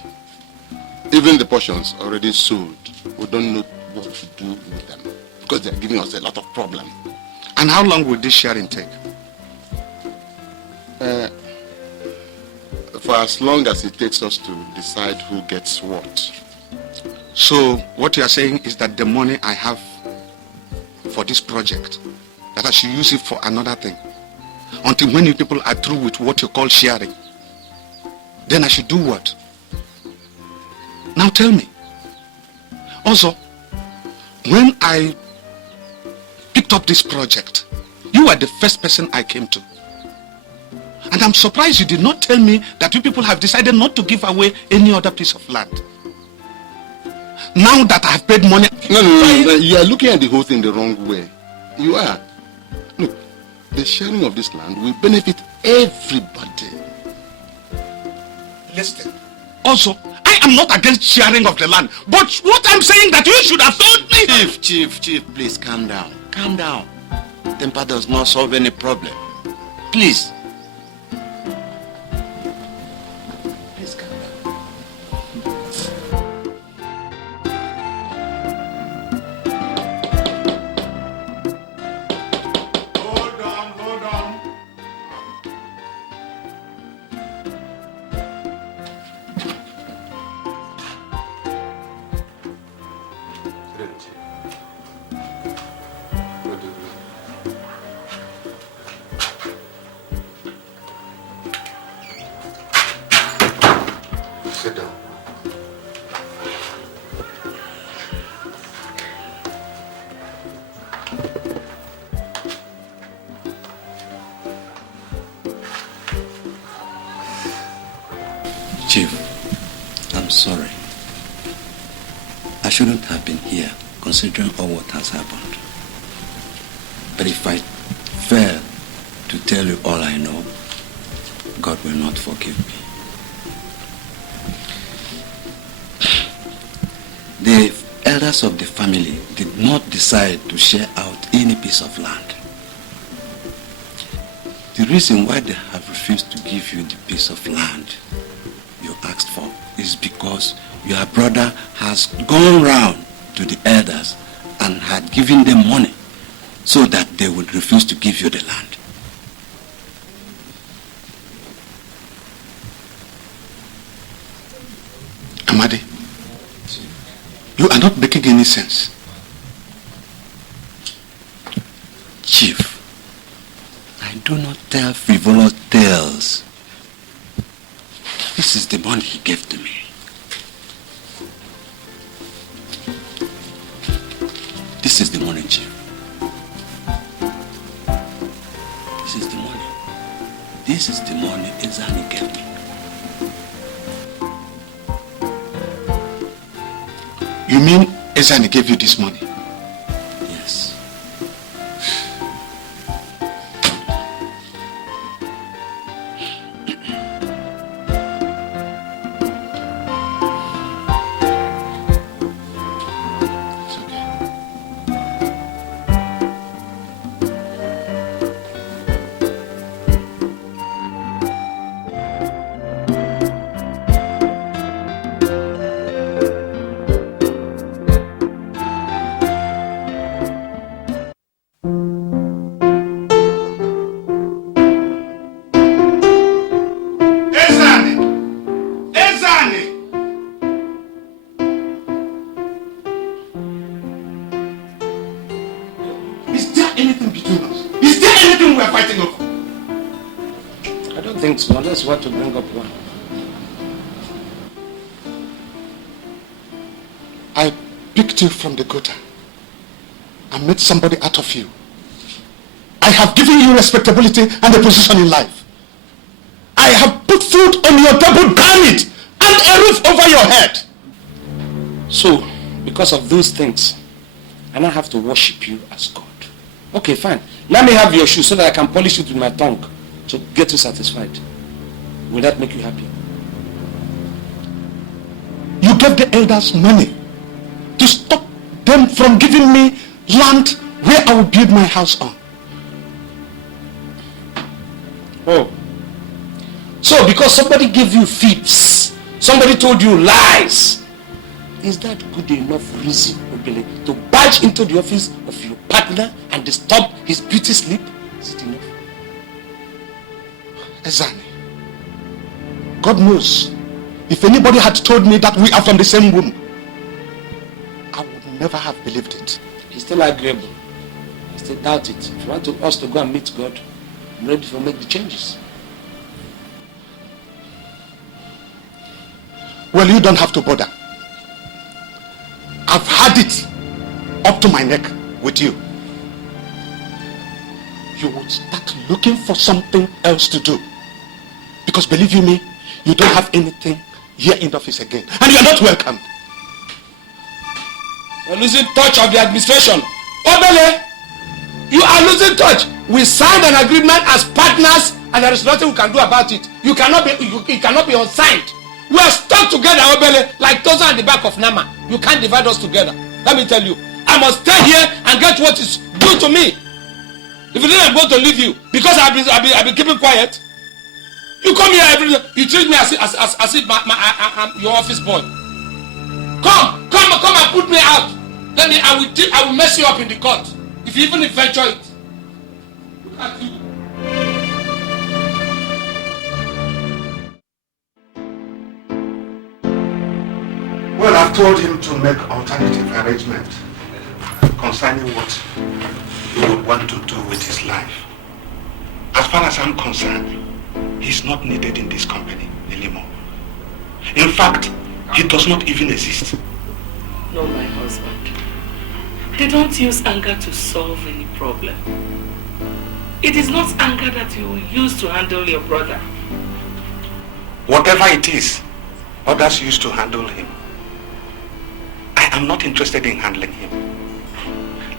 Even the portions already sold, we don't know what to do with them because they're giving us a lot of problem. And how long will this sharing take? For as long as it takes us to decide who gets what. So what you are saying is that the money I have for this project, that I should use it for another thing, until when you people are through with what you call sharing, then I should do what? Now tell me. Also, when I picked up this project, you were the first person I came to. And I'm surprised you did not tell me that you people have decided not to give away any other piece of land. Now that I have paid money... No, you are looking at the whole thing the wrong way. You are. Look, the sharing of this land will benefit everybody. Listen. Also, I am not against sharing of the land, but what I'm saying that you should have told me... Chief, please calm down. Calm down. Temper does not solve any problem. Please. Please calm down. Hold on. Sit down. Chief, I'm sorry. I shouldn't have been here considering all what has happened. But if I fail to tell you all I know, God will not forgive me. The elders of the family did not decide to share out any piece of land. The reason why they have refused to give you the piece of land you asked for is because your brother has gone round to the elders and had given them money so that they would refuse to give you the land. Amadi, you are not making any sense. Chief, I do not tell frivolous tales. This is the money he gave to me. This is the money, Chief. This is the money. This is the money Ezani gave me. You mean Ezani gave you this money? Yes. It's okay. Is there anything between us? Is there anything we are fighting over? I don't think so, unless you want to bring up one. I picked you from the gutter. I made somebody out of you. I have given you respectability and a position in life. I have put food on your table, damn it, and a roof over your head. So, because of those things, I now have to worship you as God. Okay, fine. Let me have your shoe so that I can polish it with my tongue to get you satisfied. Will that make you happy? You gave the elders money to stop them from giving me land where I will build my house on. Oh. So because somebody gave you fibs, somebody told you lies, is that good enough reason, Obele, to barge into the office of your partner and disturb his beauty sleep? Is it enough? Ezani, God knows, if anybody had told me that we are from the same womb, I would never have believed it. It's still agreeable. I still doubt it. If you want us to go and meet God, I'm ready to make the changes. Well, you don't have to bother. I've had it up to my neck with you. You would start looking for something else to do. Because believe you me, you don't have anything here in the office again. And you're not welcome. You're losing touch of the administration. Obele, you are losing touch. We signed an agreement as partners and there is nothing we can do about it. You cannot be unsigned. We are stuck together, Obele, like Toza and the back of Nama. You can't divide us together. Let me tell you, I must stay here and get what is due to me. If you didn't, I'm going to leave you because I've been keeping quiet. You come here every day, you treat me as if I'm your office boy. Come and put me out. I will mess you up in the court if you even venture it. Look at you. Well, I've told him to make alternative arrangement concerning what he would want to do with his life. As far as I'm concerned, he's not needed in this company anymore. In fact, he does not even exist. No, my husband. They don't use anger to solve any problem. It is not anger that you will use to handle your brother. Whatever it is, others used to handle him. I am not interested in handling him.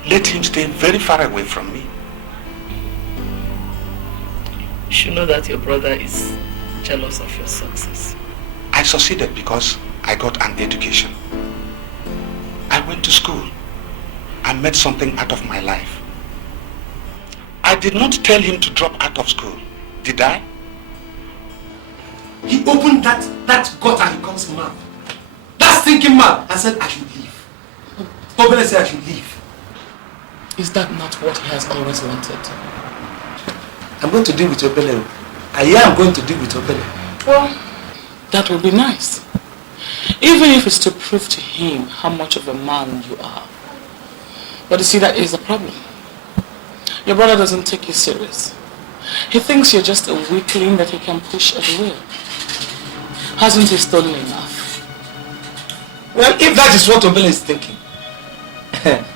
Let him stay very far away from me. You should know that your brother is jealous of your success. I succeeded because I got an education. I went to school. I made something out of my life. I did not tell him to drop out of school, did I? He opened that gutter he calls mouth. That stinking mouth and said I should leave. Obele said I should leave. Is that not what he has always wanted? I'm going to deal with Obele. I am going to deal with Obele. Well, that would be nice. Even if it's to prove to him how much of a man you are. But you see, that is the problem. Your brother doesn't take you serious. He thinks you're just a weakling that he can push at will. Hasn't he stolen enough? Well, if that is what Obele is thinking,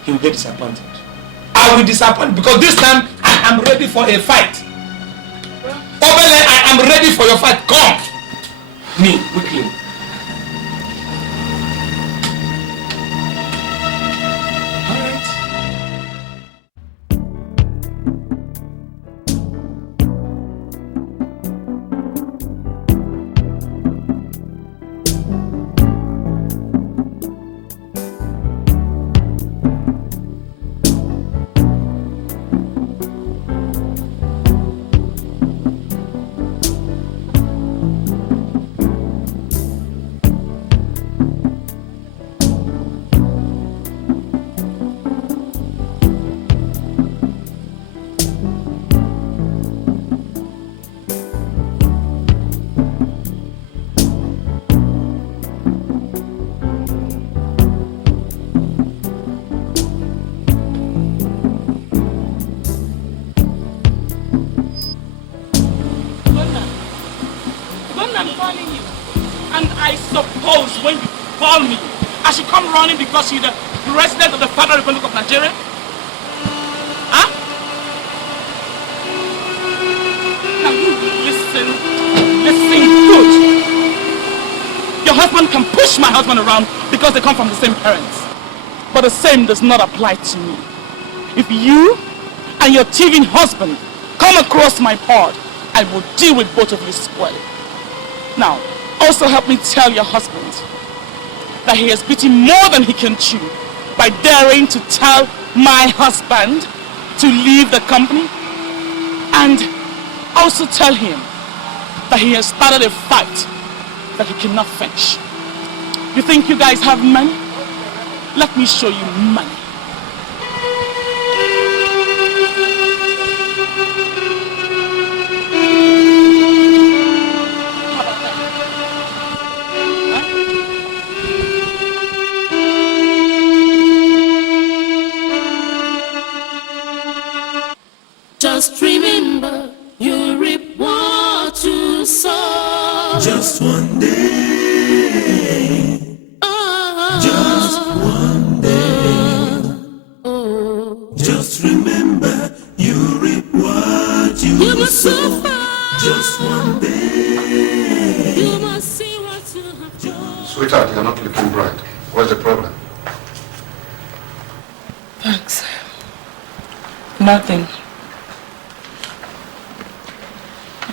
he will get disappointed. I will be disappointed because this time I am ready for a fight. Obele, I am ready for your fight. Come! Me, weakling. Because you're the president of the Federal Republic of Nigeria? Huh? Now you listen good. Your husband can push my husband around because they come from the same parents. But the same does not apply to me. If you and your thieving husband come across my pod, I will deal with both of you squarely. Now, also help me tell your husband that he has beaten more than he can chew by daring to tell my husband to leave the company, and also tell him that he has started a fight that he cannot finish. You think you guys have money? Let me show you money. Just remember, you reap what you sow. Just one day. Just one day. Just remember, you reap what you must sow. Just one day. You must see what you have done. Sweetheart, you're not looking bright. What's the problem? Thanks. Nothing.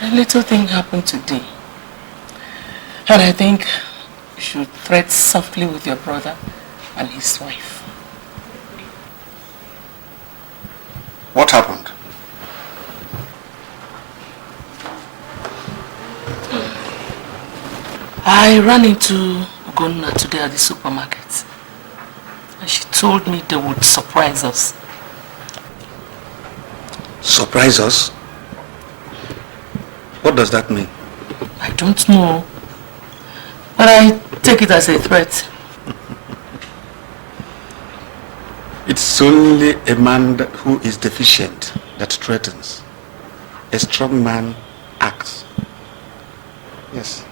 A little thing happened today. And I think you should tread softly with your brother and his wife. What happened? I ran into Ugonna today at the supermarket. And she told me they would surprise us. Surprise us? What does that mean? I don't know. But I take it as a threat. It's only a man who is deficient that threatens. A strong man acts. Yes.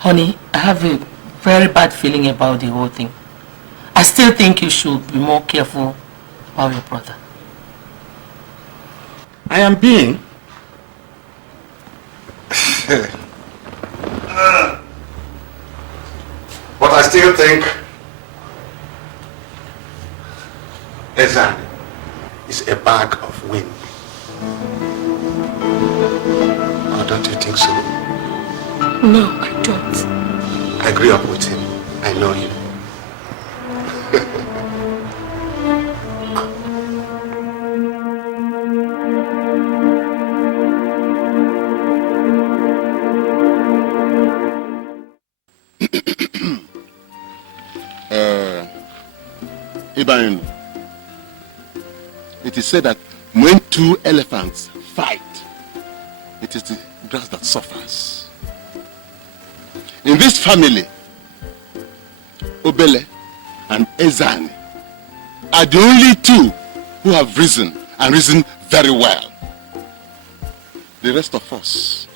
Honey, I have a very bad feeling about the whole thing. I still think you should be more careful about your brother. I am being. But I still think Ezan is a bag of wind. Or don't you think so? No, I don't. I grew up with him. I know him. Ibrahim, it is said that when two elephants fight, it is the grass that suffers. In this family, Obele and Ezani are the only two who have risen, and risen very well. The rest of us,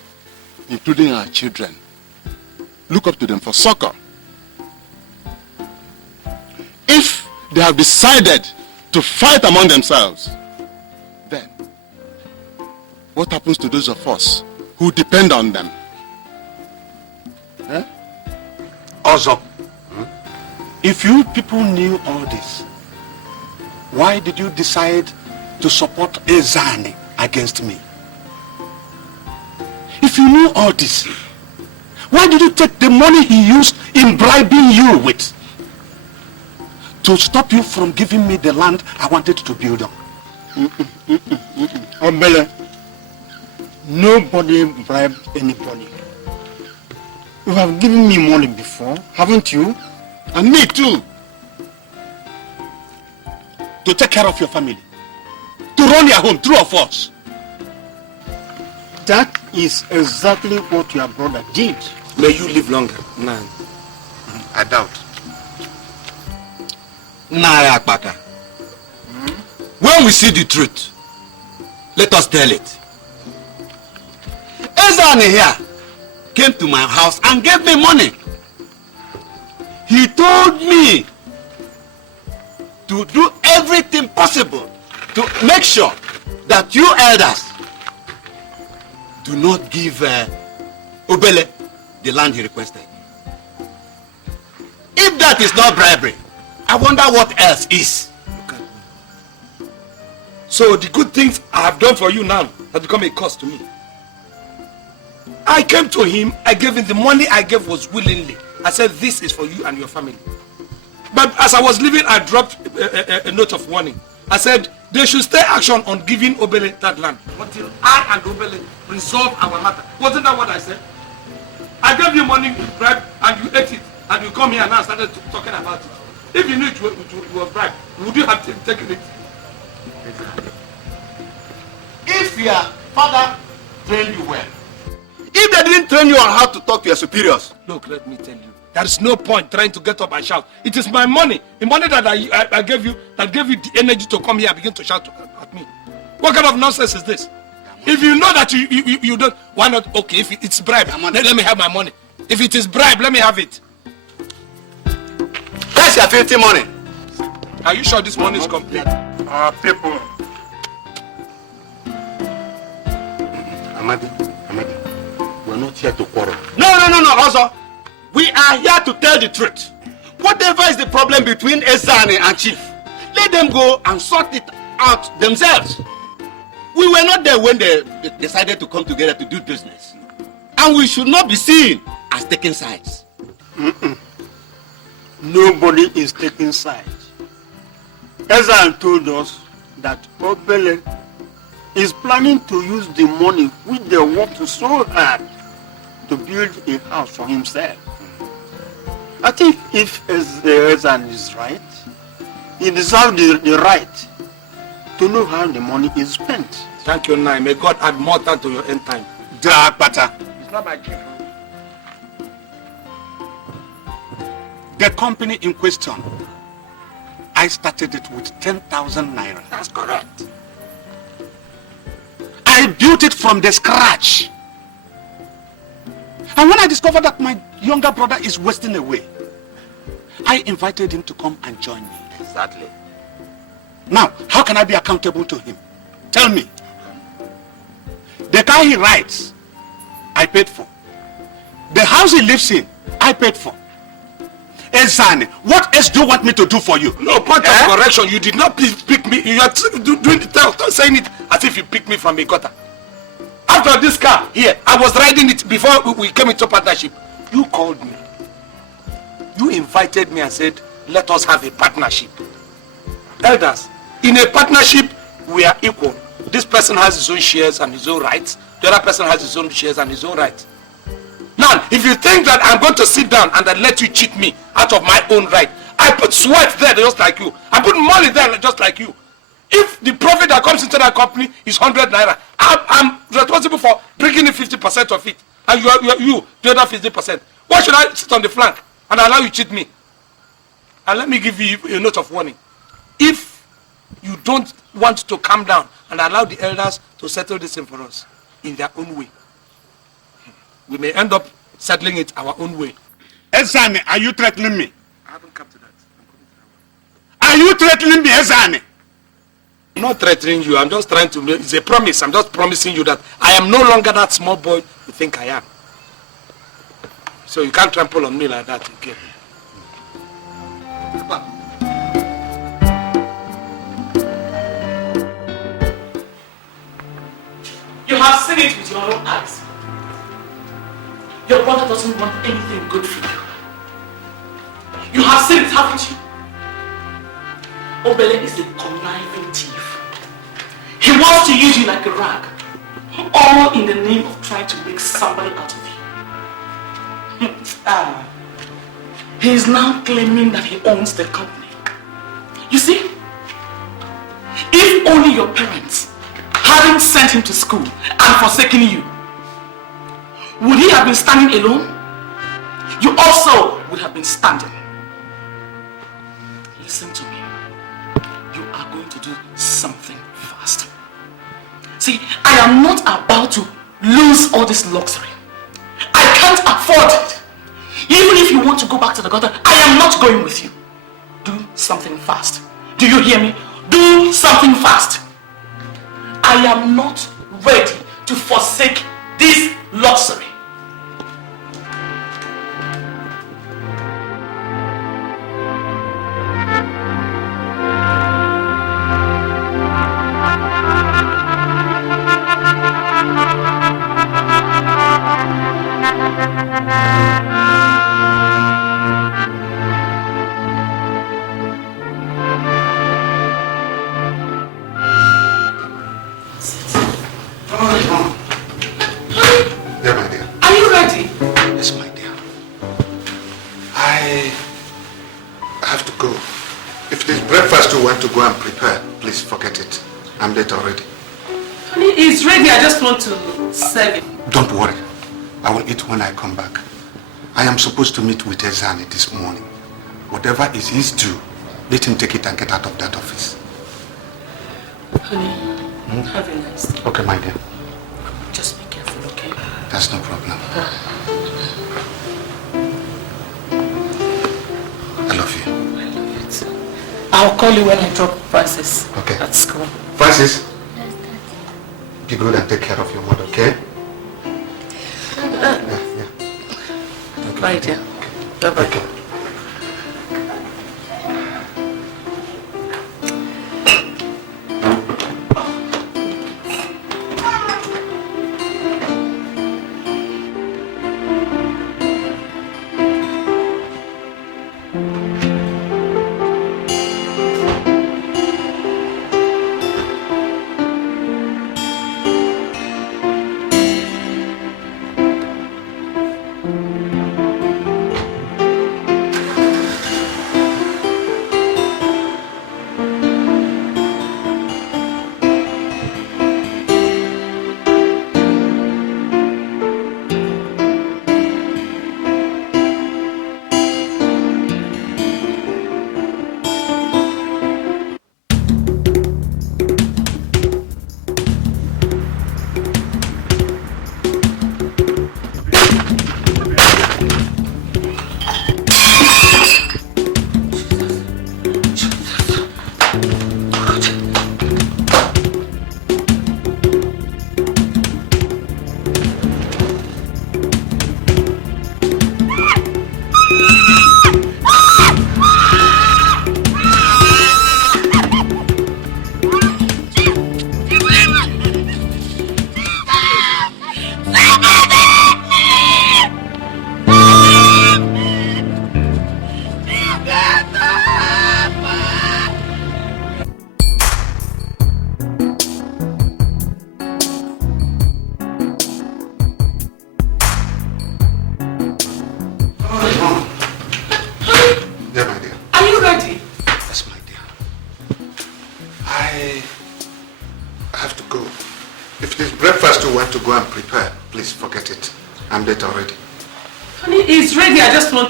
including our children, look up to them for succor. If they have decided to fight among themselves, then what happens to those of us who depend on them? Eh? Also, if you people knew all this, why did you decide to support Ezani against me? If you knew all this, why did you take the money he used in bribing you with to stop you from giving me the land I wanted to build on? Obele, nobody bribed anybody. You have given me money before, haven't you? And me too. To take care of your family, to run your home, true of us. That is exactly what your brother did. May you live longer. Man. I doubt. Naya Akbaka. When we see the truth, let us tell it. Ezani here came to my house and gave me money. He told me to do everything possible to make sure that you elders do not give Obele the land he requested. If that is not bribery, I wonder what else is. So the good things I have done for you now has become a cost to me. I came to him, I gave him the money I gave was willingly. I said, this is for you and your family. But as I was leaving, I dropped a note of warning. I said, they should stay action on giving Obele that land until I and Obele resolve our matter. Wasn't that what I said? I gave you money to bribe and you ate it. And you come here and now started talking about it. If you knew it was bribe, would you have taken it? If your father trained you well, if they didn't train you on how to talk to your superiors. Look, let me tell you. There is no point trying to get up and shout. It is my money. The money that I gave you, that gave you the energy to come here and begin to shout at me. What kind of nonsense is this? If you know that you don't, why not? Okay, if it's bribe, let me have my money. If it is bribe, let me have it. That's your 50 money. Are you sure this money is complete? People. Amadi, we're not here to quarrel. No, also. We are here to tell the truth. Whatever is the problem between Ezane and Chief, let them go and sort it out themselves. We were not there when they decided to come together to do business. And we should not be seen as taking sides. Nobody is taking sides. Ezan told us that Obele is planning to use the money which they worked so hard to build a house for himself. I think if Ezan is right, he deserves the right to know how the money is spent. Thank you, Nai. May God add more time to your end time. Dark butter. It's not my gift. The company in question, I started it with 10,000 naira. That's correct. I built it from the scratch. And when I discovered that my younger brother is wasting away, I invited him to come and join me. Exactly. Now, how can I be accountable to him? Tell me. The car he rides, I paid for. The house he lives in, I paid for. Ezane, what else do you want me to do for you? No, point of correction. You did not pick me. You are doing the talk, saying it as if you picked me from a gutter. After this car here, I was riding it before we came into partnership. You called me. You invited me and said, let us have a partnership. Elders, in a partnership, we are equal. This person has his own shares and his own rights. The other person has his own shares and his own rights. Now, if you think that I'm going to sit down and then let you cheat me out of my own right, I put sweat there just like you. I put money there just like you. If the profit that comes into that company is 100 naira, I'm responsible for bringing in 50% of it. And you the other 50%. Why should I sit on the flank and allow you cheat me? And let me give you a note of warning. If you don't want to calm down and allow the elders to settle this thing for us in their own way, we may end up settling it our own way. Ezane, are you threatening me? I haven't come to that. Are you threatening me, Ezane? I'm not threatening you. I'm just trying to, it's a promise. I'm just promising you that I am no longer that small boy you think I am. So you can't trample on me like that again. You have seen it with your own eyes. Your brother doesn't want anything good for you. You have seen it, haven't you? Obele is a conniving thief. He wants to use you like a rag, all in the name of trying to make somebody out of you. He is now claiming that he owns the company. You see, if only your parents hadn't sent him to school and forsaken you, would he have been standing alone? You also would have been standing. Listen to me. You are going to do something fast. See, I am not about to lose all this luxury. I can't afford it. Even if you want to go back to the gutter, I am not going with you. Do something fast. Do you hear me? Do something fast. I am not ready to forsake this luxury. you want to go and prepare, please forget it. I'm late already. Honey, it's ready. I just want to serve it. Don't worry. I will eat when I come back. I am supposed to meet with Ezani this morning. Whatever is his due, let him take it and get out of that office. Honey, have a nice day. Okay, my dear. Just be careful, okay? That's no problem. I love you. I love you too. I'll call you when I drop Francis at school. Francis? Be good and take care of your mother, okay? Bye, dear. Bye-bye. Okay.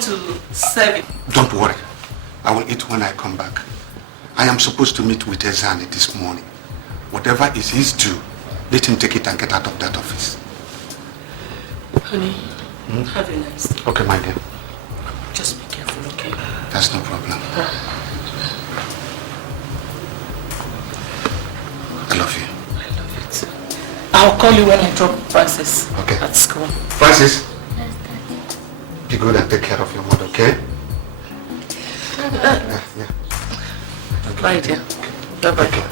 To serve it. Don't worry. I will eat when I come back. I am supposed to meet with Ezani this morning. Whatever is his due, let him take it and get out of that office. Honey, have a nice day. Okay, my dear. Just be careful, okay? That's no problem. I love you. I love you too. I'll call you when I drop Francis at school. Francis? Be good and take care of your mother, okay? Bye, dear. Bye-bye. Okay.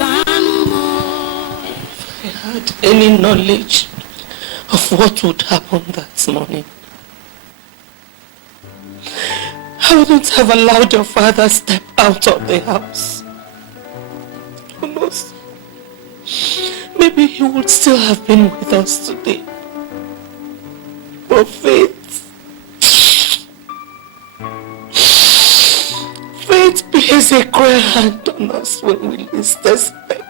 If I had any knowledge of what would happen that morning, I wouldn't have allowed your father step out of the house. Who knows? Maybe he would still have been with us today. But fate plays a cruel hand on us when we least expect it.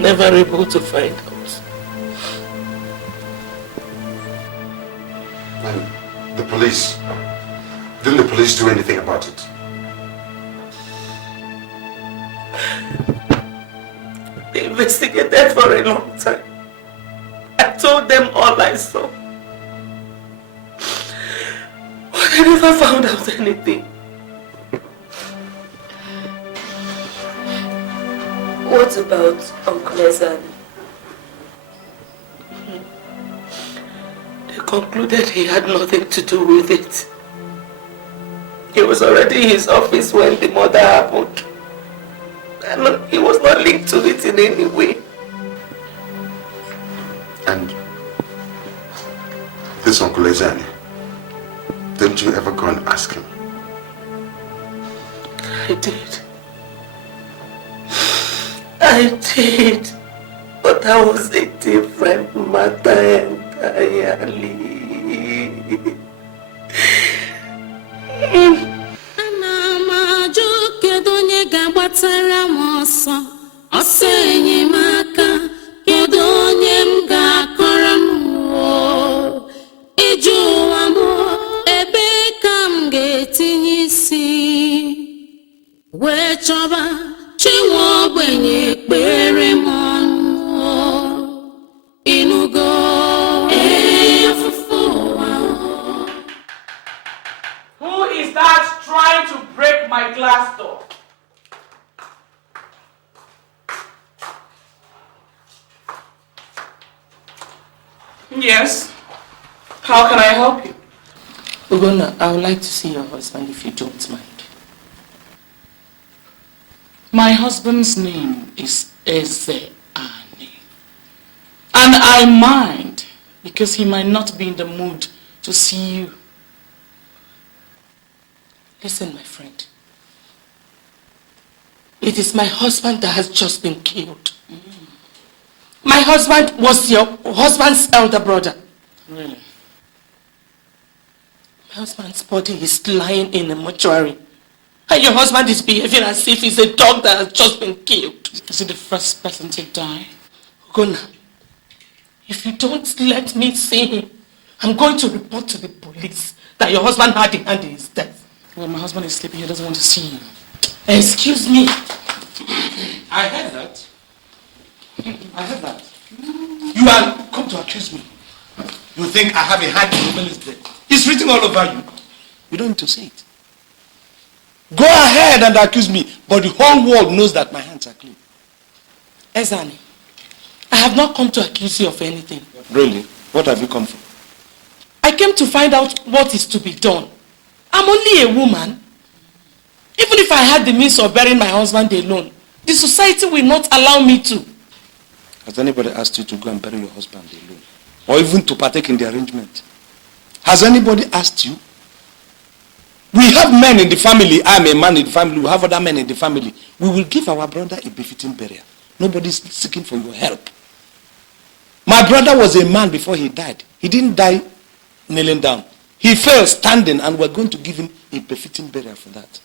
Never able to find out. And the police, didn't the police do anything about it? They investigated for a long time. I told them all I saw. But they never found out anything. What about Uncle Ezan? They concluded he had nothing to do with it. He was already in his office when the murder happened. And he was not linked to it in any way. And this Uncle Ezan, didn't you ever go and ask him? I did. I did, but that was a different matter entirely. Who is that trying to break my glass door? Yes. How can I help you? Ugonna, I would like to see your husband if you don't mind. My husband's name is Eze Ani. And I mind because he might not be in the mood to see you. Listen, my friend. It is my husband that has just been killed. My husband was your husband's elder brother. Really? My husband's body is lying in a mortuary. And your husband is behaving as if he's a dog that has just been killed. Is he the first person to die? Ugonna, if you don't let me see him, I'm going to report to the police that your husband had a hand in his death. Well, my husband is sleeping. He doesn't want to see you. Excuse me. I heard that. I heard that. You are come to accuse me. You think I have a hand in the family's death. It's written all over you. You don't need to say it. Go ahead and accuse me, but the whole world knows that my hands are clean. Ezani, I have not come to accuse you of anything. Really? What have you come for? I came to find out what is to be done. I'm only a woman. Even if I had the means of burying my husband alone, the society will not allow me to. Has anybody asked you to go and bury your husband alone? Or even to partake in the arrangement? Has anybody asked you? We have men in the family. I'm a man in the family. We have other men in the family. We will give our brother a befitting burial. Nobody's seeking for your help. My brother was a man before he died. He didn't die kneeling down. He fell standing, and we're going to give him a befitting burial for that.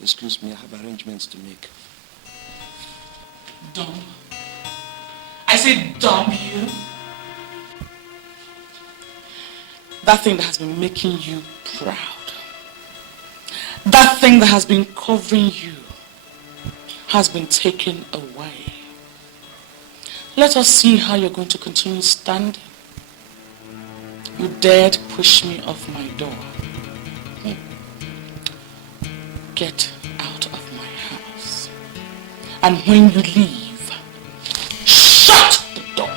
Excuse me, I have arrangements to make. Dumb. I said dumb you. That thing that has been making you proud. That thing that has been covering you has been taken away. Let us see how you're going to continue standing. You dared push me off my door. Get out of my house. And when you leave, shut the door.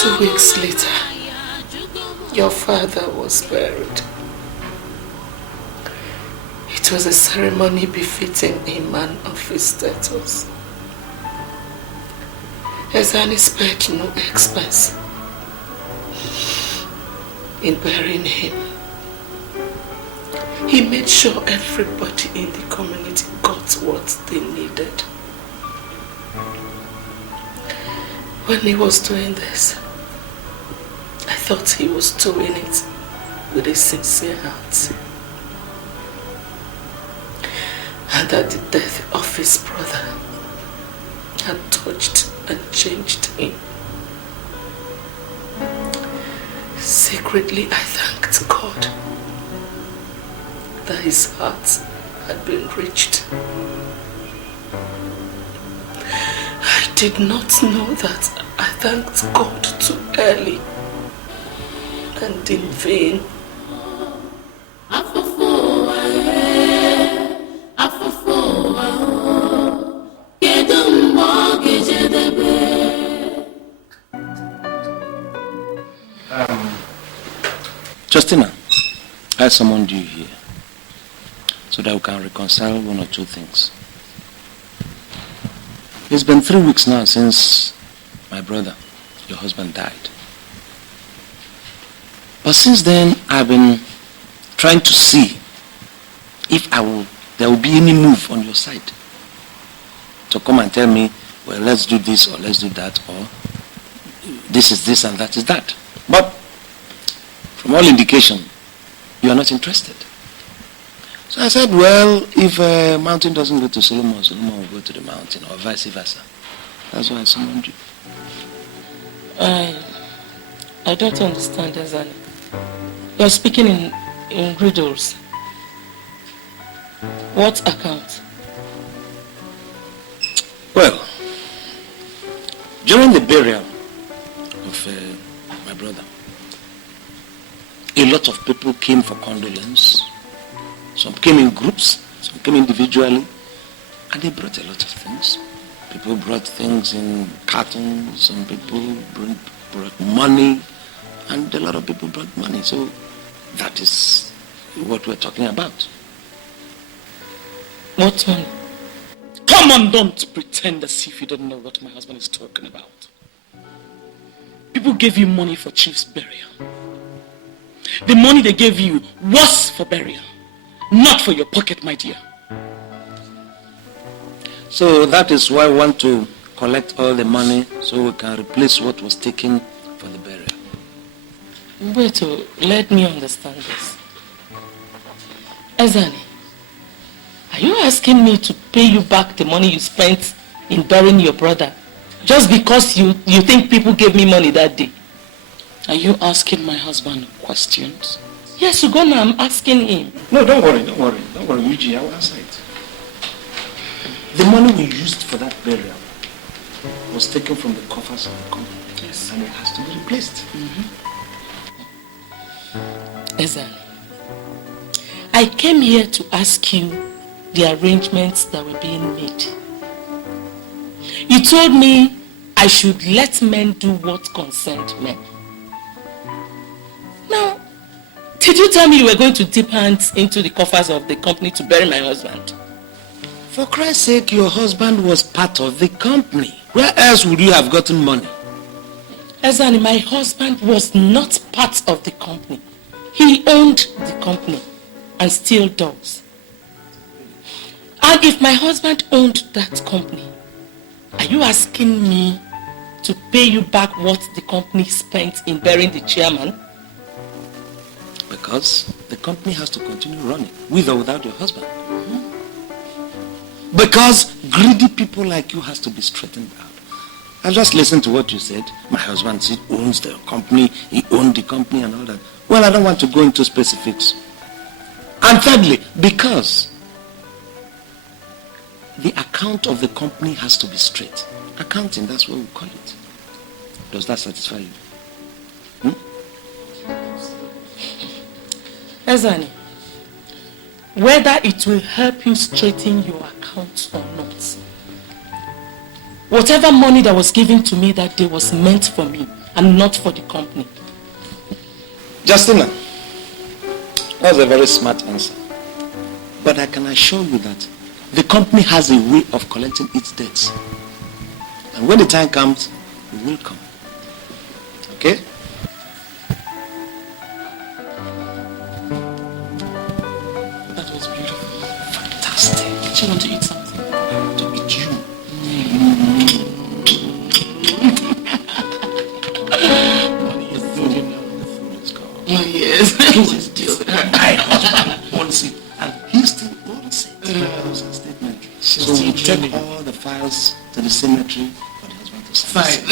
Two weeks later, your father was buried. It was a ceremony befitting a man of his status. Ezani spared no expense in burying him. He made sure everybody in the community got what they needed. When he was doing this, I thought he was doing it with a sincere heart. And that the death of his brother had touched and changed him. Secretly, I thanked God that his heart had been reached. I did not know that I thanked God too early and in vain. Justina, I summoned you here so that we can reconcile one or two things. It's been 3 weeks now since my brother, your husband, died. But since then, I've been trying to see if there will be any move on your side to come and tell me, well, let's do this or let's do that, or this is this and that is that. But from all indication, you are not interested. So I said, well, if a mountain doesn't go to Solomon, Solomon will go to the mountain, or vice versa. That's why I summoned you. I don't understand, Ezani. You're speaking in riddles. What account? Well, during the burial of my brother, a lot of people came for condolence. Some came in groups, some came individually, and they brought a lot of things. People brought things in cartons, some people brought money, and a lot of people brought money. So that is what we're talking about. What money? Come on, don't pretend as if you don't know what my husband is talking about. People gave you money for Chief's burial. The money they gave you was for burial, not for your pocket, my dear. So that is why I want to collect all the money so we can replace what was taken for the burial. Wait, let me understand this. Ezani, are you asking me to pay you back the money you spent in burying your brother just because you think people gave me money that day? Are you asking my husband questions? Yes, Ugonna, I'm asking him. No, don't worry, Eugene, I will answer it. The money we used for that burial was taken from the coffers of the company. Yes. And it has to be replaced. Ezani, I came here to ask you the arrangements that were being made. You told me I should let men do what concerned men. Now, did you tell me you were going to dip hands into the coffers of the company to bury my husband? For Christ's sake, your husband was part of the company. Where else would you have gotten money? Ezani, my husband was not part of the company. He owned the company and still does. And if my husband owned that company, are you asking me to pay you back what the company spent in burying the chairman? Because the company has to continue running, with or without your husband. Because greedy people like you has to be straightened out. I just listened to what you said. My husband owns the company, he owned the company and all that. Well, I don't want to go into specifics. And thirdly, because the account of the company has to be straight. Accounting, that's what we call it. Does that satisfy you? Ezani, whether it will help you straighten your accounts or not, whatever money that was given to me that day was meant for me and not for the company. Justina, that's a very smart answer. But I can assure you that the company has a way of collecting its debts. And when the time comes, it will come. Okay? That was beautiful. Fantastic. She want to eat something. To eat you. Money is good, you know. The food is gone. Oh, yes. Please deal with her. My husband owns it, and he still owns it. That was her statement. So we take all the files to the cemetery for the husband to sign.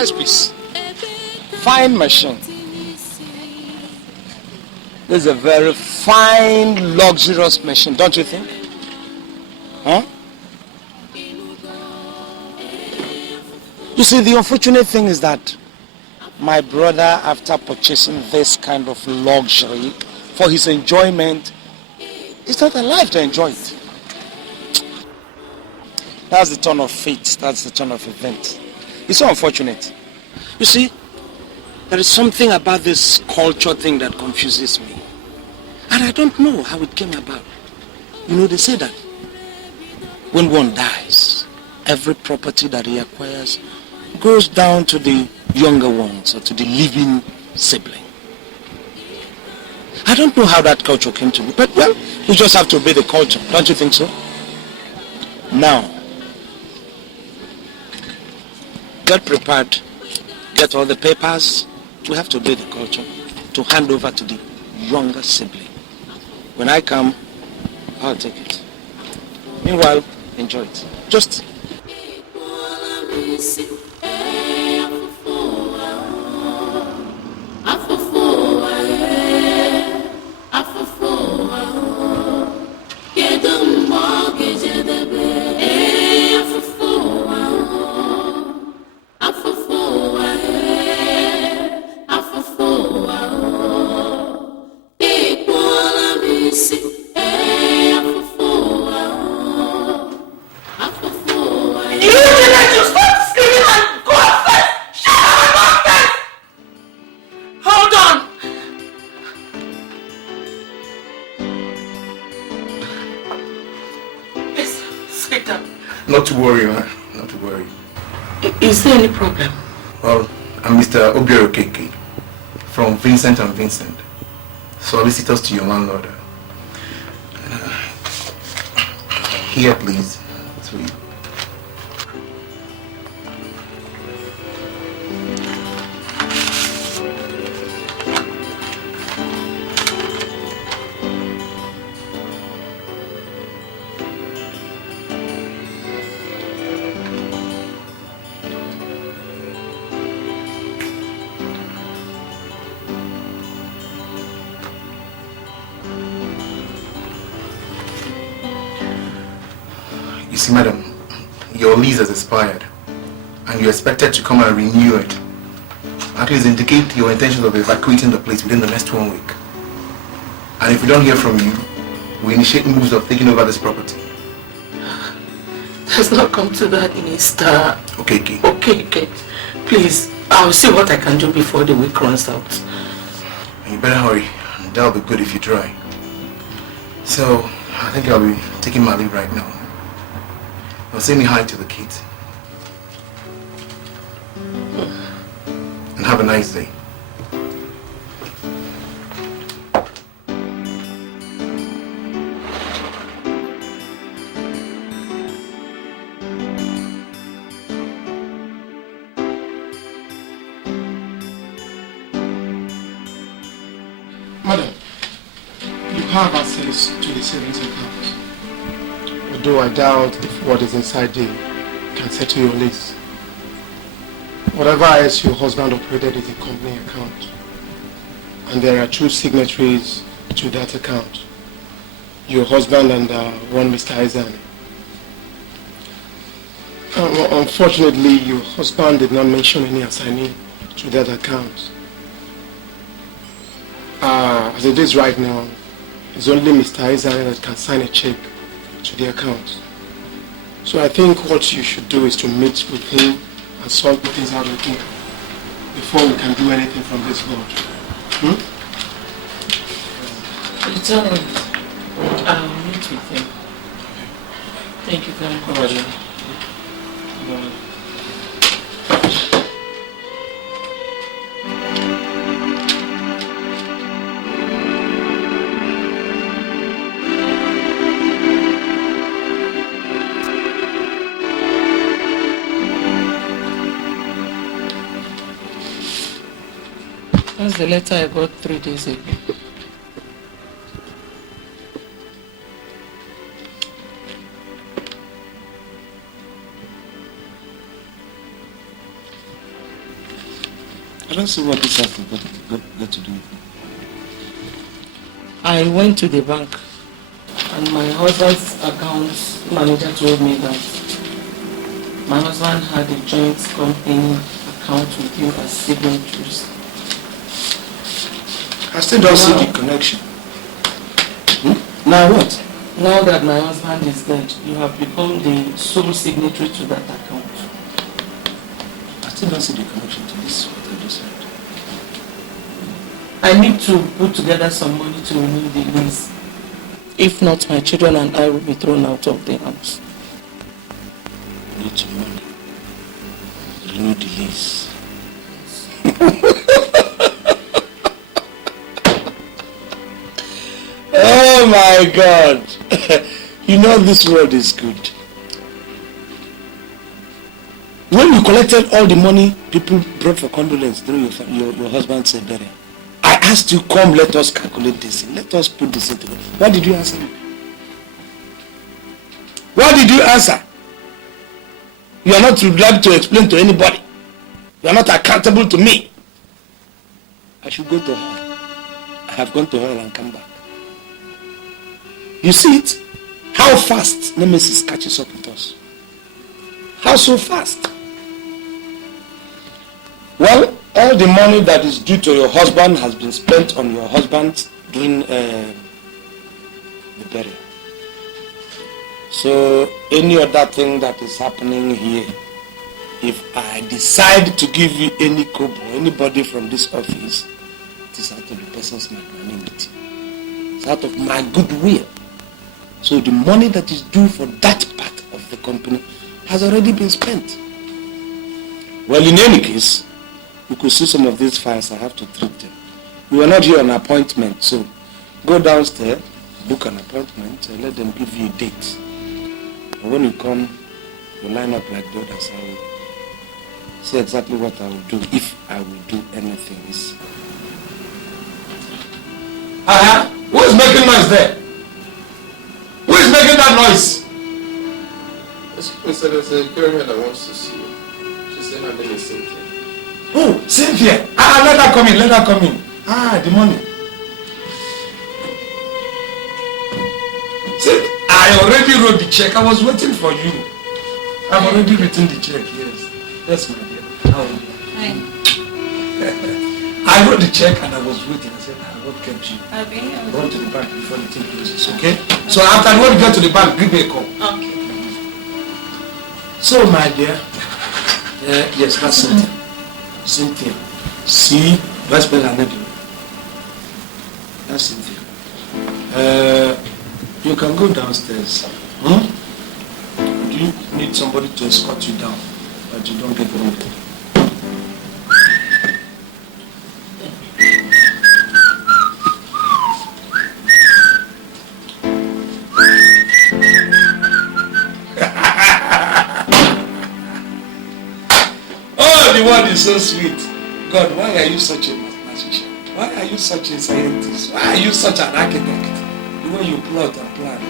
Nice piece. Fine machine. This is a very fine, luxurious machine, don't you think? Huh? You see, the unfortunate thing is that my brother, after purchasing this kind of luxury for his enjoyment, is not alive to enjoy it. That's the turn of fate. That's the turn of events. It's so unfortunate. You see, there is something about this culture thing that confuses me. And I don't know how it came about. You know, they say that when one dies, every property that he acquires goes down to the younger ones or to the living sibling. I don't know how that culture came to be, but well, we just have to obey the culture. Don't you think so? Now, get prepared, get all the papers. We have to obey the culture to hand over to the younger sibling. When I come, I'll take it. Meanwhile, enjoy it. Just Not to worry, man. Not to worry. Is there any problem? Well, I'm Mr. Obiero Keke from Vincent and Vincent, solicitors to your landlord. Here, please. It's for you. See, madam, your lease has expired and you're expected to come and renew it. At least indicate your intention of evacuating the place within the next 1 week. And if we don't hear from you, we initiate moves of taking over this property. It has not come to that, Mr. Okay. Okay. Please, I'll see what I can do before the week runs out. You better hurry. That'll be good if you try. So, I think I'll be taking my leave right now. Well, say me hi to the kids. And have a nice day. Madam, you have access to the savings account. Although I doubt if what is inside there can settle your lease. Whatever else your husband operated is a company account. And there are 2 signatories to that account. Your husband and one Mr. Izani. Unfortunately, your husband did not mention any assignee to that account. As it is right now, it's only Mr. Izani that can sign a check to the account. So I think what you should do is to meet with him and sort things out with him before we can do anything from this lodge. It's alright. I'll meet with him. Thank you very much. That's the letter I got 3 days ago. I don't see what this has got to do with it. I went to the bank and my husband's account manager told me that my husband had a joint company account with you as signatories. I still don't see the connection. Now what? Now that my husband is dead, you have become the sole signatory to that account. I still don't see the connection to this, what I just said. I need to put together some money to renew the lease. If not, my children and I will be thrown out of the house. Need some money. Renew the lease. Oh my God! You know this world is good. When you collected all the money people brought for condolence during your husband's burial, I asked you, come, let us calculate this. Let us put this into it. What did you answer me? What did you answer? You are not obliged to explain to anybody. You are not accountable to me. I should go to hell. I have gone to hell and come back. You see it? How fast Nemesis catches up with us. How so fast? Well, all the money that is due to your husband has been spent on your husband during the burial. So any other thing that is happening here, if I decide to give you any kobo, anybody from this office, it is out of the person's magnanimity. It's out of my goodwill. So the money that is due for that part of the company has already been spent. Well, in any case, you could see some of these files. I have to treat them. You are not here on appointment, so go downstairs, book an appointment, and let them give you a date. And when you come, you line up like the others. I will say exactly what I will do, if I will do anything. Who is making noise there? Who is making that noise? Mr. There's a girl here that wants to see you. She said her name is Cynthia. Oh, Cynthia! Let her come in, let her come in. The money. See, I already wrote the check. I was waiting for you. I've already written the check, yes. Yes, my dear. How are you? Hi. I wrote the check and I was waiting. I said, what kept you? I'll be here. Run to the bank before the thing closes, okay? So after when you get to the bank, give me a call. Okay. So, my dear, yes, that's Cynthia. Cynthia. See, let's spell her name. That's it. You can go downstairs. Do you need somebody to escort you down, but you don't get wounded? Oh, the word is so sweet. God, why are you such a mathematician? Why are you such a scientist? Why are you such an architect? The way you plot and plan.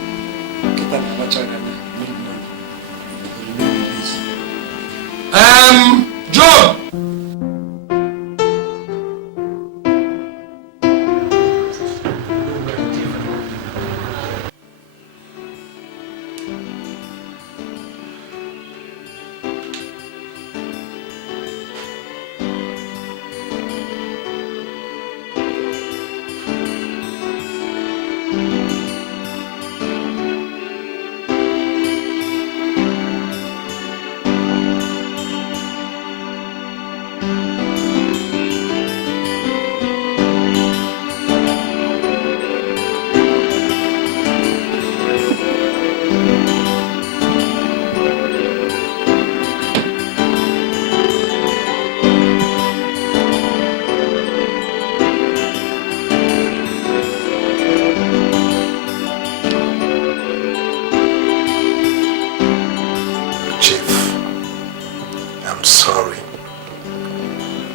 Get up and watch out and make money. Job!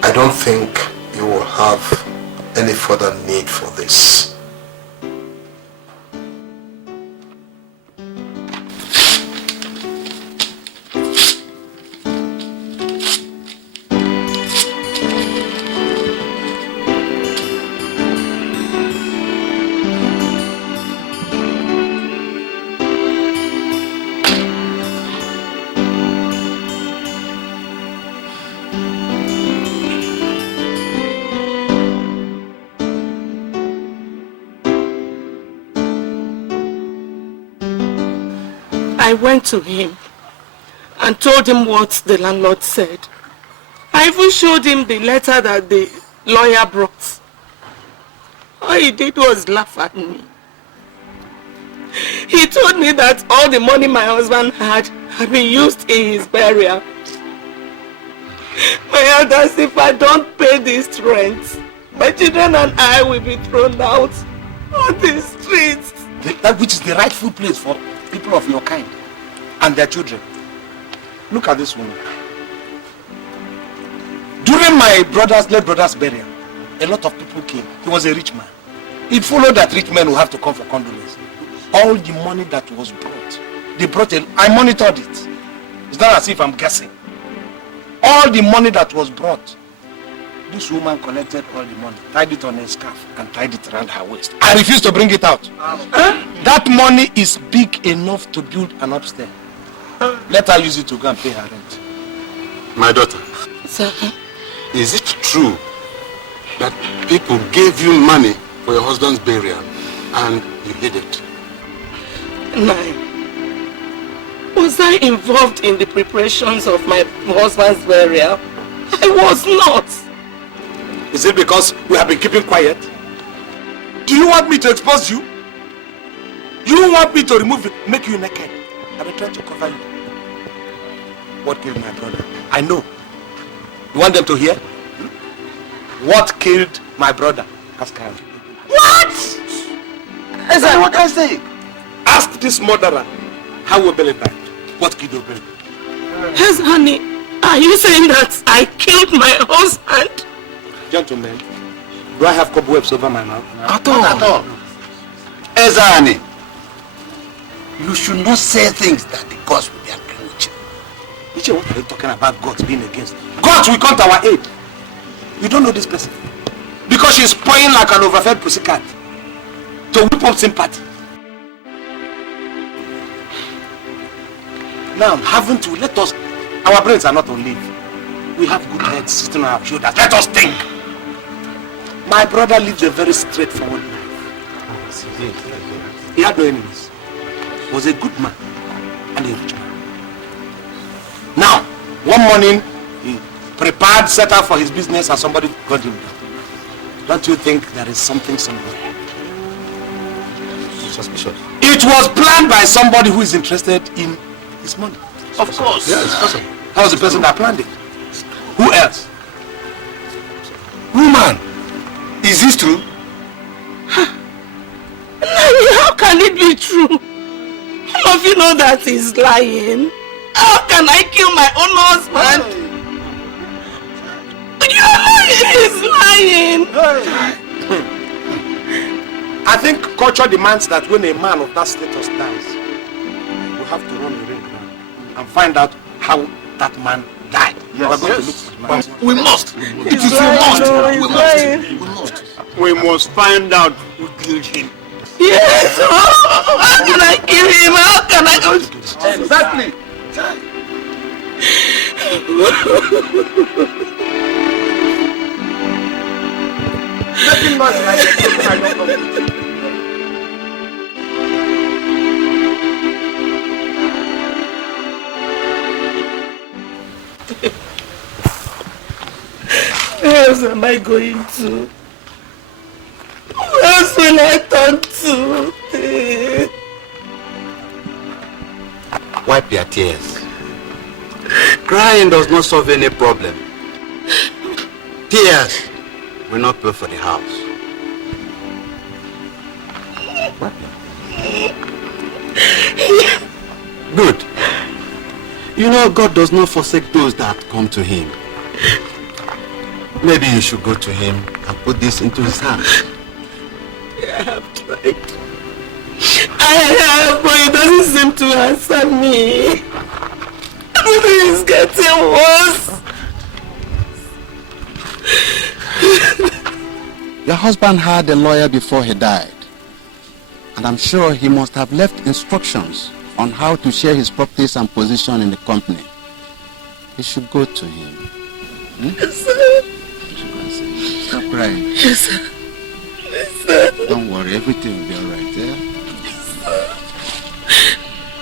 I don't think you will have any further need for this. I went to him and told him what the landlord said. I even showed him the letter that the lawyer brought. All he did was laugh at me. He told me that all the money my husband had been used in his burial. My elders, if I don't pay this rent, my children and I will be thrown out on the streets. That which is the rightful place for people of your kind and their children. Look at this woman. During my late brother's burial, a lot of people came. He was a rich man. It followed that rich men will have to come for condolence. All the money that was brought, I monitored it. It's not as if I'm guessing. All the money that was brought, this woman collected all the money, tied it on a scarf and tied it around her waist. I refused to bring it out. That money is big enough to build an upstairs. Let her use it to go and pay her rent. My daughter, Sir? Is it true that people gave you money for your husband's burial and you hid it? No. Was I involved in the preparations of my husband's burial? I was not. Is it because we have been keeping quiet? Do you want me to expose you? You want me to make you naked? I've been trying to cover you. What killed my brother? I know. You want them to hear? What killed my brother? Ask her. What? Is that what I say? Ask this murderer how Obele died. What killed Obele? Yes, honey. Are you saying that I killed my husband? Gentlemen, do I have cobwebs over my mouth? At all. At all. Ezani, you should not say things that the gods will be angry with you. Iche, what are you talking about gods being against? Gods will come to our aid. You don't know this person. Because she's pawing like an overfed pussycat to whip up sympathy. Now, haven't we? Let us, our brains are not on leave. We have good heads sitting on our shoulders. Let us think. My brother lived a very straightforward life. He had no enemies. He was a good man and a rich man. Now, one morning, he set out for his business and somebody got him down. Don't you think there is something somewhere? suspicious. It was planned by somebody who is interested in his money. Of course. Yes, of course. That was the person that planned it. Who else? Woman, is this true? How can it be true? All of you know that he's lying. How can I kill my own husband? You know he's lying. I think culture demands that when a man of that status dies, we have to run a ring around and find out how that man died. Yes. We're going to look for his man. We must. It is a must. We must find out who killed him. Yes. How can I kill him? How can I? Exactly. Nothing much like I don't know. Where else am I going to? Who else will I turn to? Wipe your tears. Crying does not solve any problem. Tears will not pay for the house. Good. You know God does not forsake those that come to him. Maybe you should go to him and put this into his hands. I have tried. I have, but he doesn't seem to answer me. Everything is getting worse. Your husband had a lawyer before he died, and I'm sure he must have left instructions on how to share his properties and position in the company. You should go to him. Yes, sir. Stop crying. Yes, sir. Yes, sir. Don't worry, everything will be alright, yeah? Yes,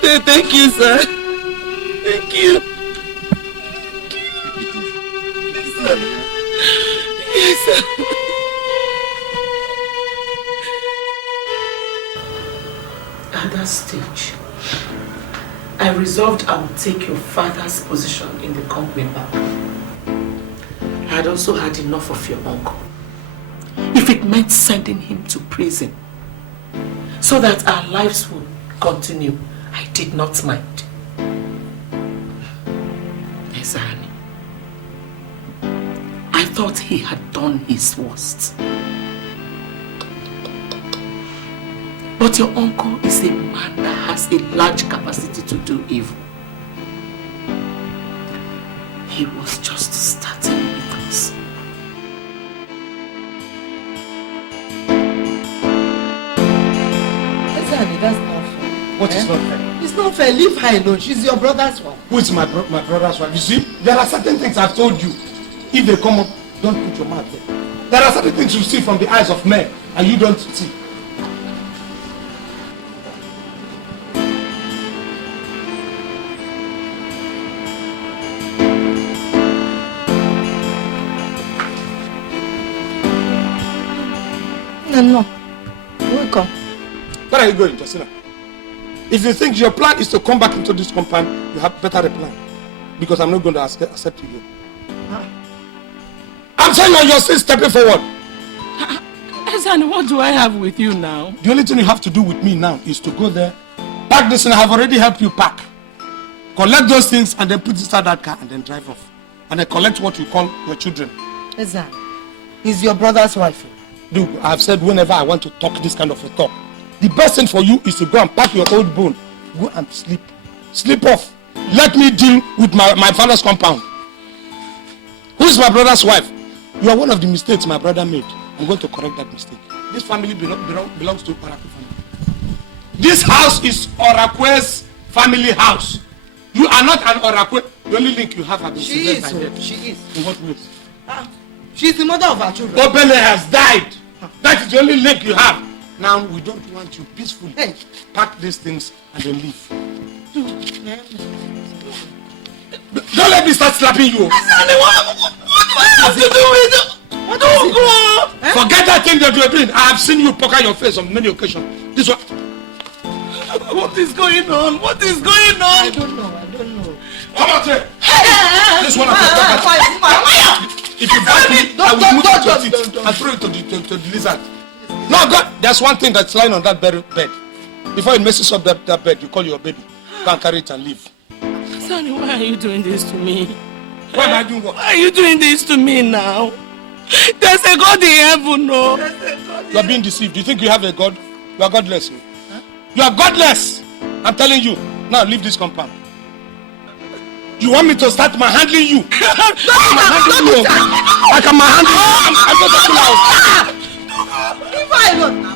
sir. Thank you, sir. Thank you. Yes, sir. At that stage, I resolved I would take your father's position in the company back. I had also had enough of your uncle. If it meant sending him to prison so that our lives would continue, I did not mind. Yes, honey. I thought he had done his worst. But your uncle is a man that has a large capacity to do evil. He was just starting with us. That's not fair. What is not fair? It's not fair. Leave her alone. She's your brother's wife. Who is my brother's wife? You see, there are certain things I've told you. If they come up, don't put your mouth there. There are certain things you see from the eyes of men, and you don't see. No. Welcome. Where are you going, Josina? If you think your plan is to come back into this compound, you have better plan. Because I'm not going to accept you here. I'm saying you're still stepping forward. Ezan, what do I have with you now? The only thing you have to do with me now is to go there, pack this, and I have already helped you pack. Collect those things and then put inside that car and then drive off. And then collect what you call your children. Ezan, he's your brother's wife. Look, I've said whenever I want to talk this kind of a talk, the best thing for you is to go and pack your old bone. Go and sleep. Sleep off. Let me deal with my father's compound. Who is my brother's wife? You are one of the mistakes my brother made. I'm going to correct that mistake. This family belongs to Oracle family. This house is Oracle's family house. You are not an Oracle. The only link you have are been She is. In what ways? She's the mother of our children. Obele has died. That is the only link you have. Now we don't want you peacefully. Hey. Pack these things and then leave. Don't let me start slapping you. What do I have to do with it? Forget that thing that you are doing. I have seen you poke your face on many occasions. This one. What is going on? What is going on? I don't know. Come out here. This one if you bite me, I will move out your teeth and throw it to the lizard. No, God, there's one thing that's lying on that bed. Before it messes up that bed, you call your baby. Go and carry it and leave. Sonny, why are you doing this to me? Why am I doing what? Why are you doing this to me now? There's a God in heaven, no. You are being deceived. You think you have a God? You are godless. Huh? You are godless. I'm telling you. Now leave this compound. You want me to start handling you? I'm handling you. Like I'm handling you. I'm going to pull out. Leave her alone now.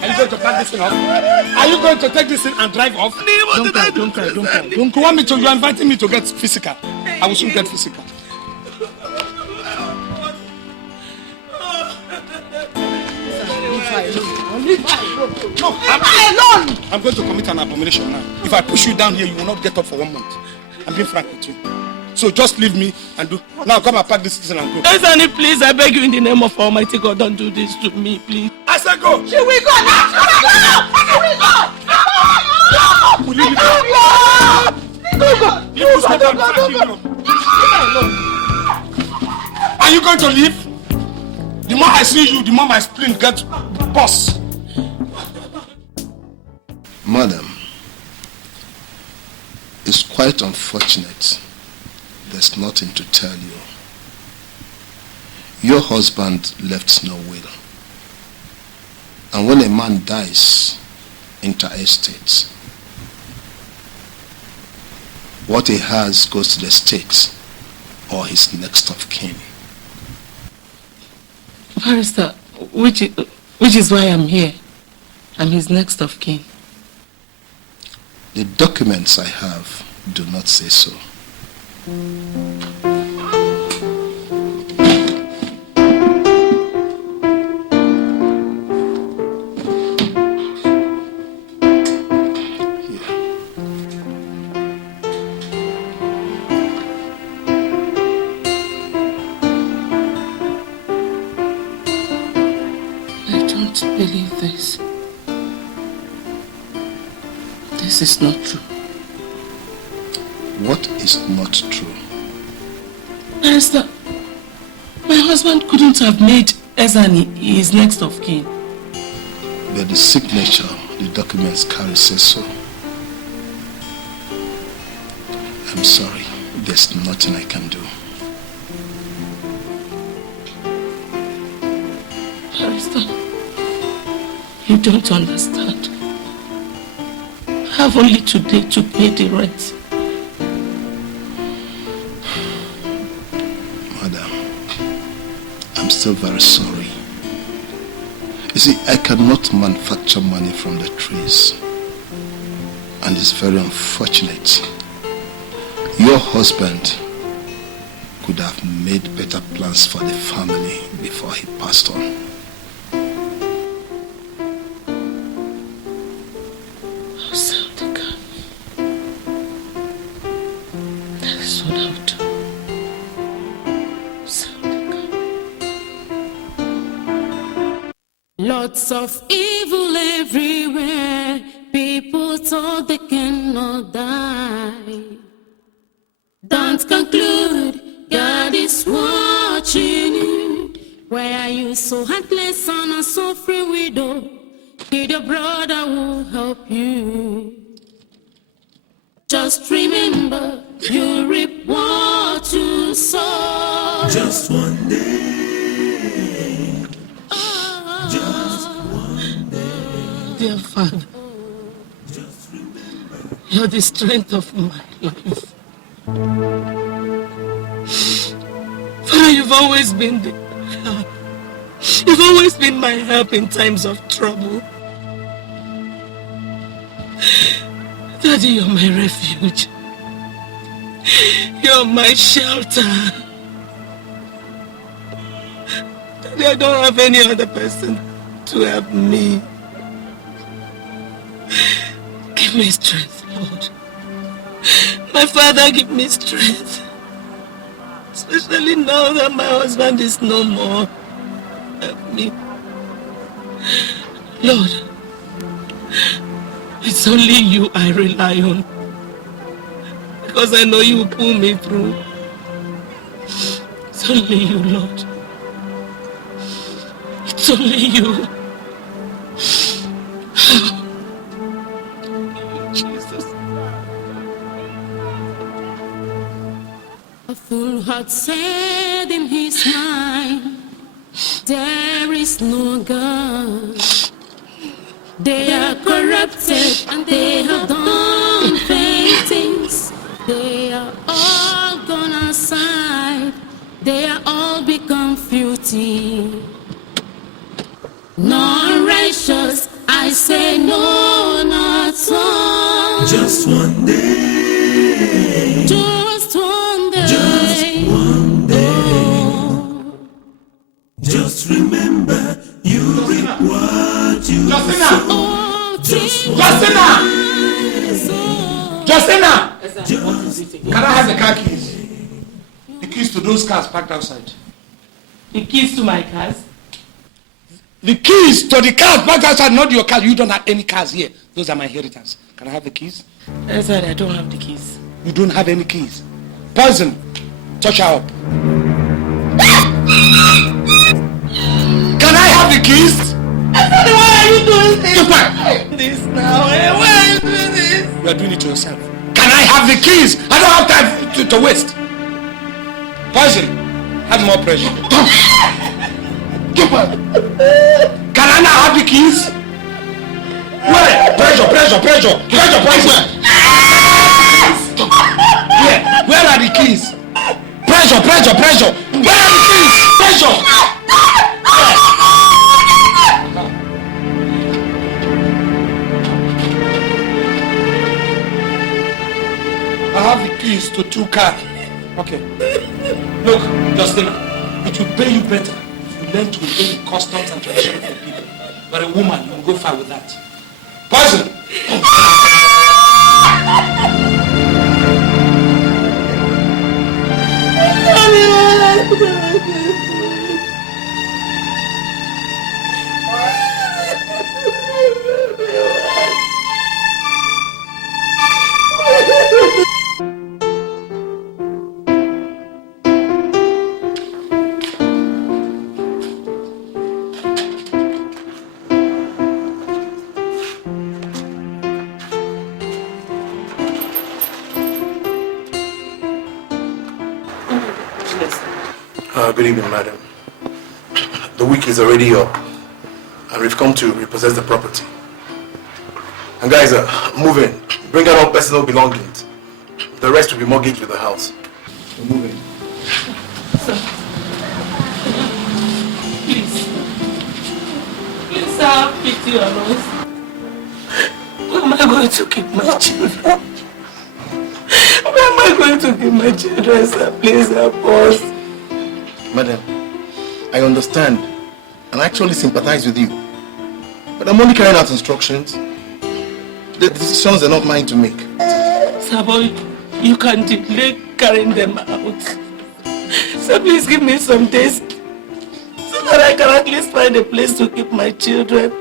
Are you going to pack this thing off? Are you going to take this thing and drive off? Don't cry. You want me to? You are inviting me to get physical. I will soon get physical. Leave her alone. No, leave her alone. I'm going to commit an abomination now. If I push you down here, you will not get up for 1 month. I'm being frank with you. So just leave me and do. Now come and pack this thing and go. Sonny, please, I beg you in the name of Almighty God, don't do this to me, please. I said go. She will go now. She will go. Will you leave me? Are you going to leave? The more I see you, the more my spleen gets burst. Madam, it's quite unfortunate. There's nothing to tell you. Your husband left no will. And when a man dies interstate, what he has goes to the state or his next of kin. Barrister, which is why I'm here. I'm his next of kin. The documents I have do not say so. Believe this. This is not true. What is not true? Barrister, my husband couldn't have made Ezani his next of kin. But the signature the documents carry says so. I'm sorry, there's nothing I can do. Barrister, you don't understand. I have only today to pay the rent. Madam, I'm still very sorry. You see, I cannot manufacture money from the trees. And it's very unfortunate. Your husband could have made better plans for the family before he passed on. Lots of evil everywhere. People thought they cannot die. Don't conclude, God is watching you. Why are you so helpless and a suffering widow? Kid, your brother will help you. Just remember, you reap what you sow. Just one day. Dear Father, you're the strength of my life. Father, you've always been the help. You've always been my help in times of trouble. Daddy, you're my refuge. You're my shelter. Daddy, I don't have any other person to help me. Give me strength, Lord. My Father, give me strength. Especially now that my husband is no more. help me. Lord, it's only you I rely on. Because I know you will pull me through. It's only you, Lord. It's only you. Jesus. A fool had said in his mind, there is no God. They are corrupted and they have done vain things. They are all gone aside. They are all become filthy. Non-righteous, I say no, not so. Just one day. Just one day. Just one day. Oh. Just remember, you reap what you sow. Oh, Justina! Can I have the car keys? The keys to those cars parked outside. The keys to my cars? The keys to the cars parked outside, not your car. You don't have any cars here. Those are my inheritance. Can I have the keys? Sorry, I don't have the keys. You don't have any keys. Poison, touch her up. Can I have the keys? Why are you doing this? Keep quiet. This now? Why are you doing this? You are doing it to yourself. Can I have the keys? I don't have time to waste. Poison, have more pressure. Keep quiet. Can I now have the keys? Where? Pressure. Pressure, poison. Where are the keys? Pressure. Where are the keys? Pressure. I have the keys to 2 cars. Okay. Look, Justina, it will pay you better if you learn to obey the customs and traditions of people. But a woman, you will go far with that. Poison! Good evening, madam. The week is already up, and we've come to repossess the property. And guys, move in. Bring out all personal belongings. The rest will be mortgaged with the house. So move in. Sir. Please, sir, have pity on us. Where am I going to keep my children? Where am I going to keep my children, sir? Please help us. Madam, I understand and I actually sympathize with you. But I'm only carrying out instructions. The decisions are not mine to make. Sir, boy, you can delay carrying them out. So please give me some days so that I can at least find a place to keep my children.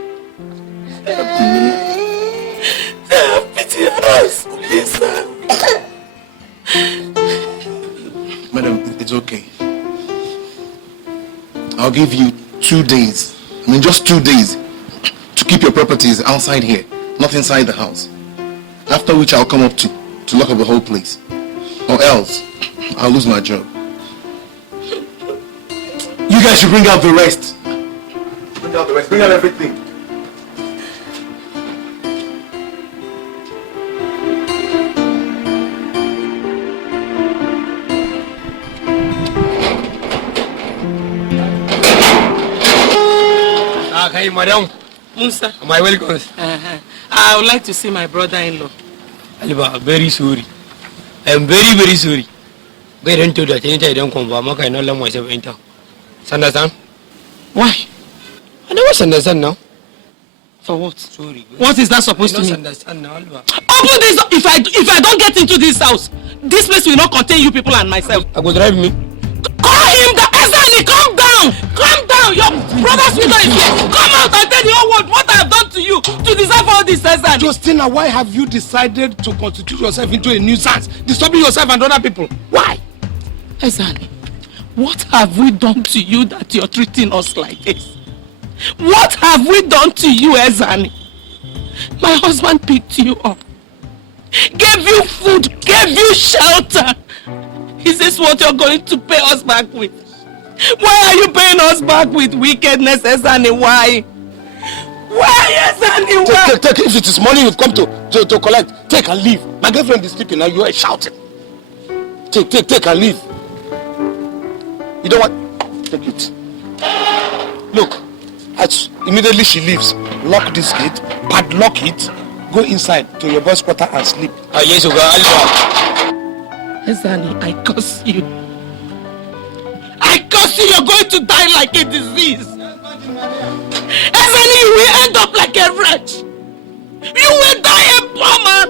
Help me. Have pity on us, please, sir. Madam, it's okay. I'll give you 2 days. I mean, just 2 days to keep your properties outside here, not inside the house. After which I'll come up to lock up the whole place. Or else, I'll lose my job. You guys should bring out the rest. Bring out the rest. Bring out everything. Hey, madam. Musa. My welcome. I would like to see my brother-in-law. Aliba, very sorry. I am very, very sorry. But I don't do that. I don't come back. I don't let myself enter. Understand? Why? I never understand now. For what? Sorry. What is that supposed to mean? Understand now, Aliba. Open this door. If I don't get into this house, this place will not contain you people and myself. I go drive me. Call him down. Ezani, calm down. Calm down. now. Your brother's widow is here. Come out and tell the whole world what I have done to you to deserve all this, Ezani. Justina, why have you decided to constitute yourself into a nuisance, disturbing yourself and other people? Why? Ezani, what have we done to you that you're treating us like this? What have we done to you, Ezani? My husband picked you up, gave you food, gave you shelter. Is this what you're going to pay us back with? Why are you paying us back with wickedness, Ezani? Why? Why, Ezani? Why? Take, if it is money you've come to collect, take and leave. My girlfriend is sleeping now, you are shouting. Take and leave. You don't want? Take it. Look, immediately she leaves, lock this gate, padlock it, go inside to your boy's quarter and sleep. Yes, you go. Ezani, I curse you. I curse you, you're going to die like a disease. Ezani, you will end up like a wretch. You will die a poor man.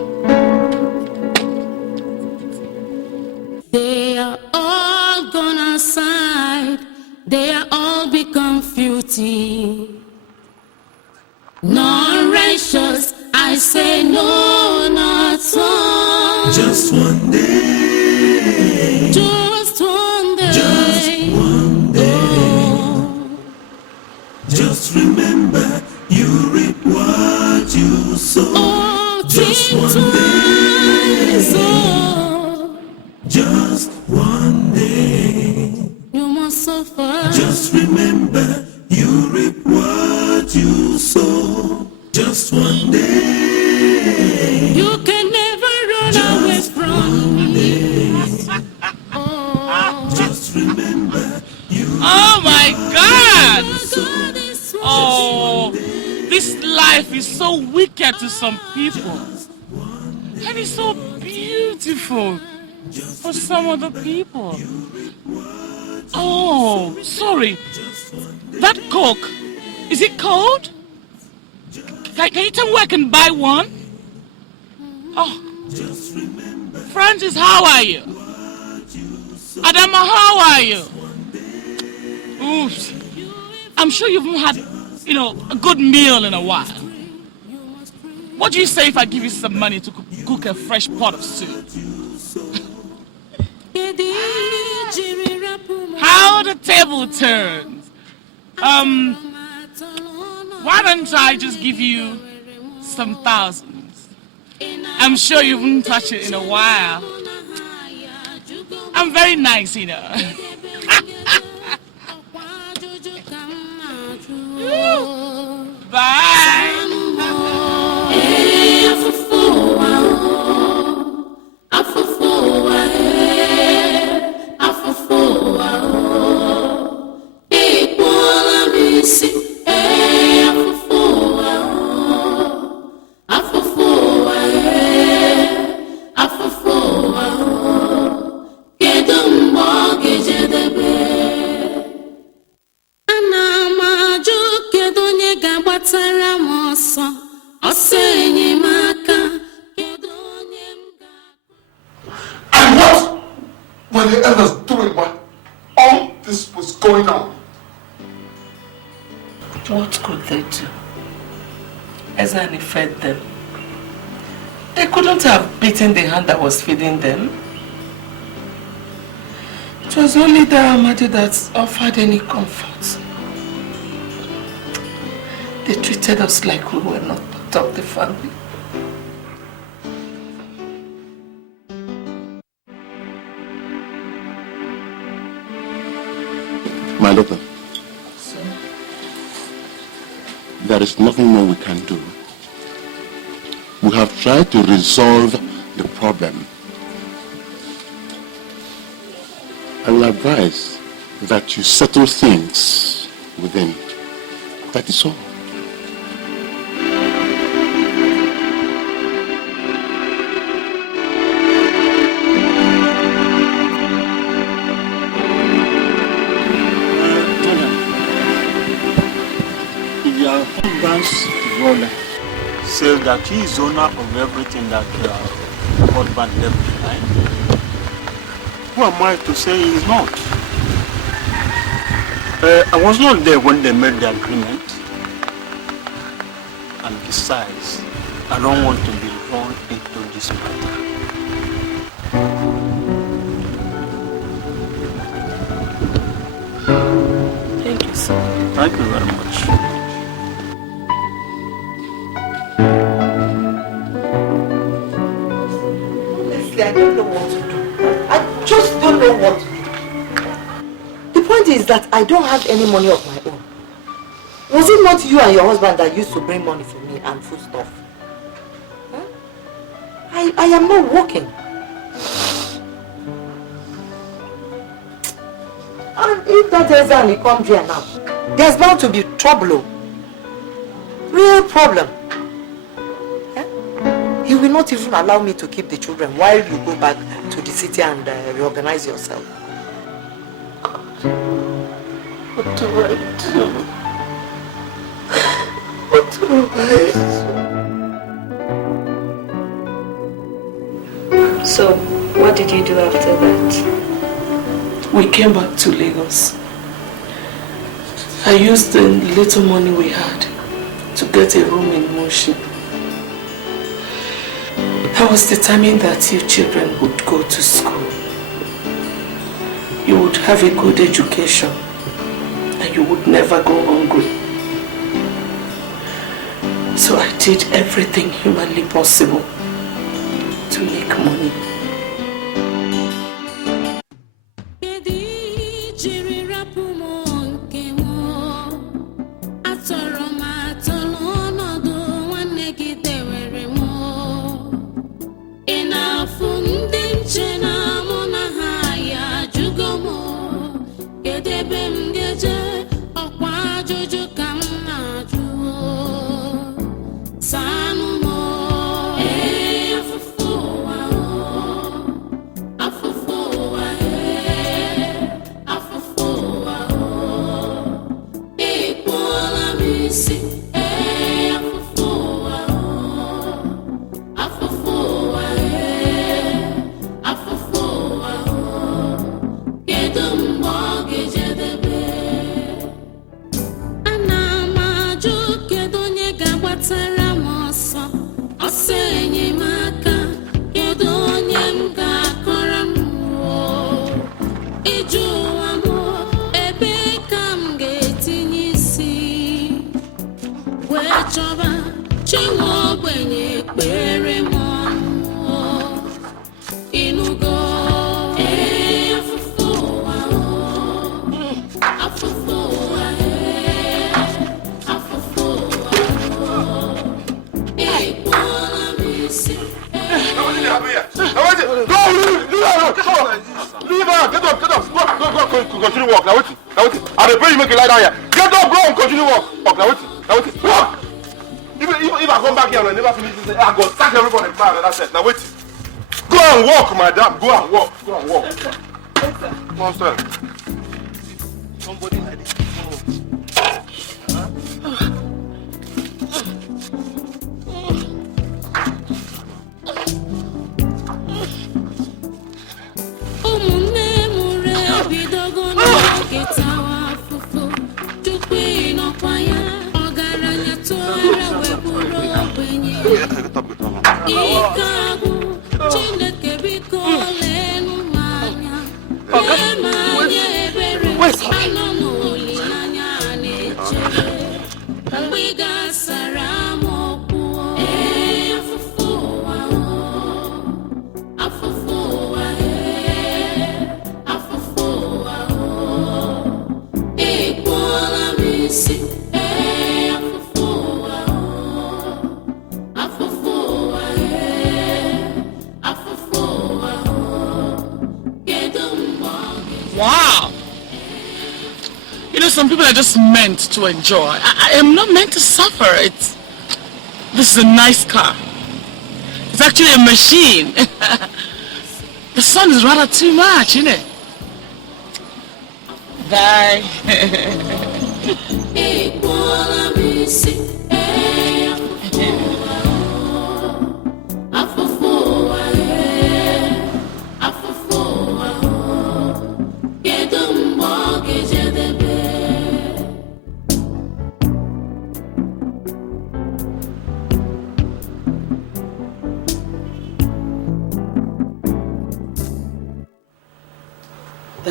They are all gone aside. They are all become filthy. Non-righteous, I say no, not one. Just one day. Just one day. Just one day. Just remember, you reap what you sow. Oh, just one day. So just one day. You must suffer. Just remember, you reap what you sow. Just one day. You can never run away from me. Oh. Just remember, you. Oh my God! Oh, this life is so wicked to some people, and it's so beautiful for some other people. Oh, sorry. That Coke, is it cold? Can you tell me where I can buy one? Oh, Francis, how are you? Adama, how are you? Oops. I'm sure you haven't had, a good meal in a while. What do you say if I give you some money to cook a fresh pot of soup? How the table turns. Why don't I just give you some thousands? I'm sure you haven't touched it in a while. I'm very nice, Bye. And what were the elders doing while all this was going on? What could they do? Ezani fed them. They couldn't have beaten the hand that was feeding them. It was only the Amadi that offered any comfort. They treated us like we were not part of the family. My daughter, there is nothing more we can do. We have tried to resolve the problem. I will advise that you settle things within. That is all. Dvillage says that he is owner of everything that husband left behind. Who am I to say he is not? I was not there when they made the agreement. And besides, I don't want to be drawn into this matter. Thank you, sir. Thank you very much. Honestly, I don't know what to do. I just don't know what to do. The point is that I don't have any money of my own. Was it not you and your husband that used to bring money for me and food stuff? Huh? I am not working. And if that Ezani comes here now, there's bound to be trouble. Real problem. Huh? He will not even allow me to keep the children while you go back to the city and reorganize yourself. What do I do? What do I do? So, what did you do after that? We came back to Lagos. I used the little money we had to get a room in Moshi. I was determined that you children would go to school. You would have a good education and you would never go hungry. So I did everything humanly possible to make money. Continue walk. Now wait. I pray you make a lie down here. Get up, bro, and continue walk. Walk. Now wait. Walk. If I come back here and I never finish this, I go sack everybody. That's it. Now wait. Go and walk, madam. Go and walk. Come on, sir. Somebody like this. Wow! You know, some people are just meant to enjoy. I am not meant to suffer. This is a nice car. It's actually a machine. The sun is rather too much, isn't it? Bye.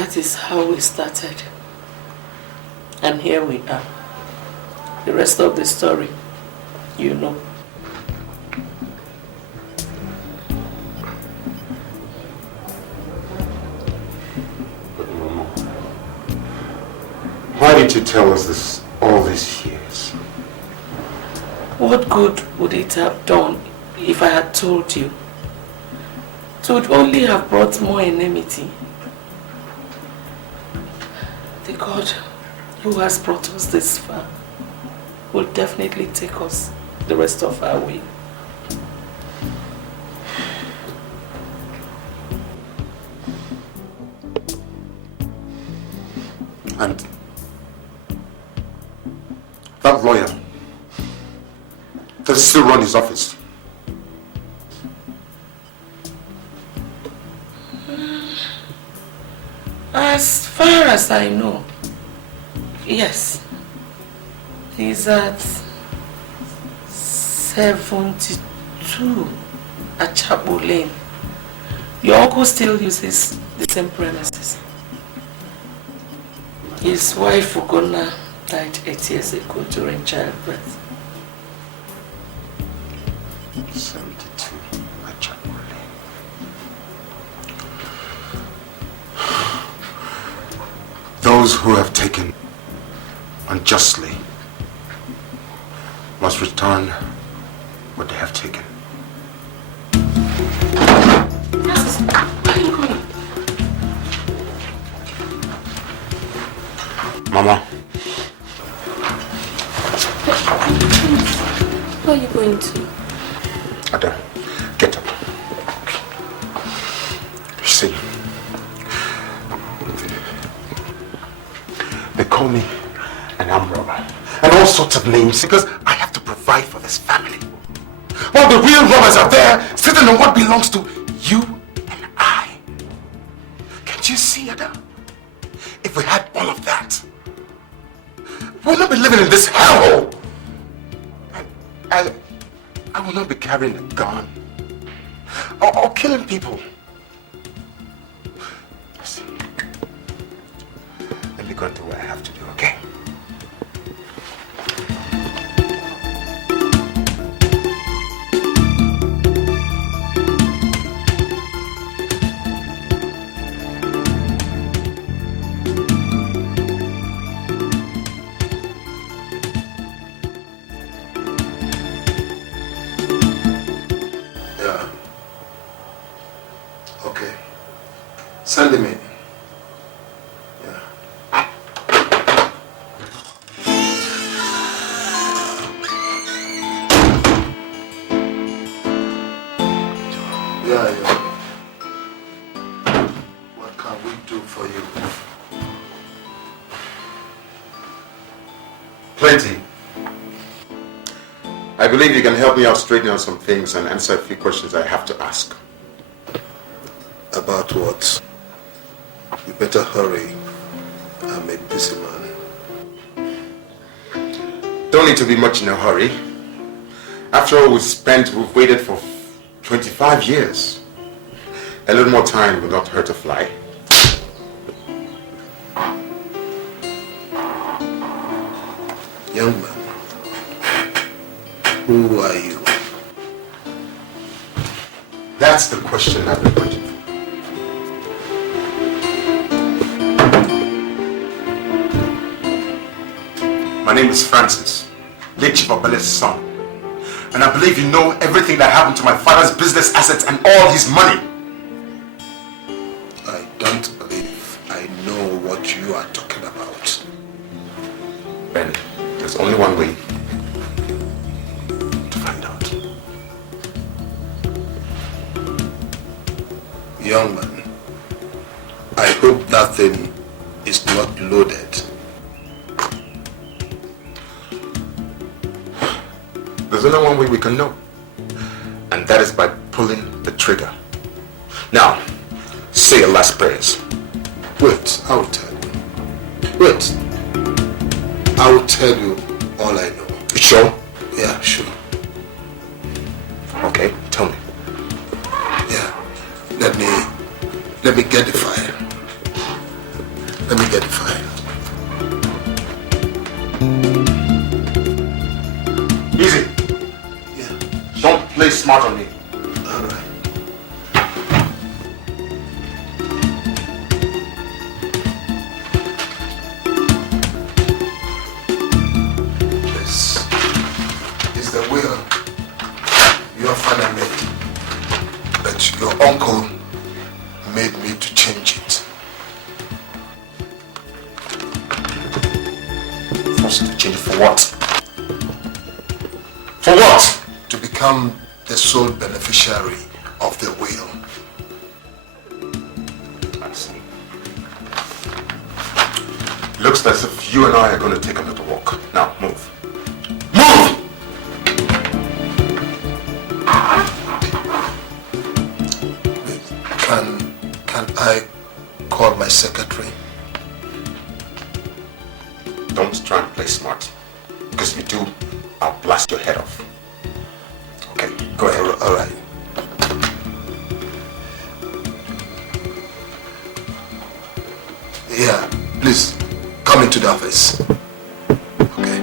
That is how we started. And here we are. The rest of the story, you know. But Mama, why did you tell us this all these years? What good would it have done if I had told you? It would only have brought more enmity. The God who has brought us this far will definitely take us the rest of our way. And that lawyer, does he still run his office? As far as I know, yes. He's at 72 at Chapel Lane. Your uncle still uses the same premises. His wife, Ugonna, died 8 years ago during childbirth. 72 at Chapel Lane. Those who have taken unjustly must return what they have taken. Where are you going? Mama. Where are you going to? Ada, get up. You see, they call me an armed robber and all sorts of names because I have to provide for this family. While the real robbers are there, sitting on what belongs to you and I. Can't you see, Ada? If we had all of that, we would not be living in this hellhole. I will not be carrying a gun or killing people. Listen, let me go and do what I have to do, okay? Send him in. Yeah. What can we do for you? Plenty. I believe you can help me out straighten out some things and answer a few questions I have to ask. About what? You better hurry. I'm a busy man. Don't need to be much in a hurry. After all we've waited for 25 years. A little more time will not hurt a fly. Young man, who are you? That's the question I've been waiting for. My name is Francis, late Chief Obele's son. And I believe you know everything that happened to my father's business assets and all his money. I don't believe I know what you are talking about. Ben, there's only one way to find out. Young man, I hope that thing is not loaded. There's only one way we can know. And that is by pulling the trigger. Now, say your last prayers. Wait, I'll tell you. Wait. I'll tell you all I know. You sure? Yeah, sure. Okay, tell me. Yeah. Let me get the fire. Let me get the file. Easy. Yeah. Don't play smart on me. All right. This is the will your father made, but your uncle made me to change it. Forced to change it for what? For what? To become the sole beneficiary of the will. I see. Looks as if you and I are going to take a little walk. Now, move. Move! Can I call my secretary? Don't try and play smart. Because if you do, I'll blast your head off. Okay, go ahead. All right. Yeah, please come into the office. Okay.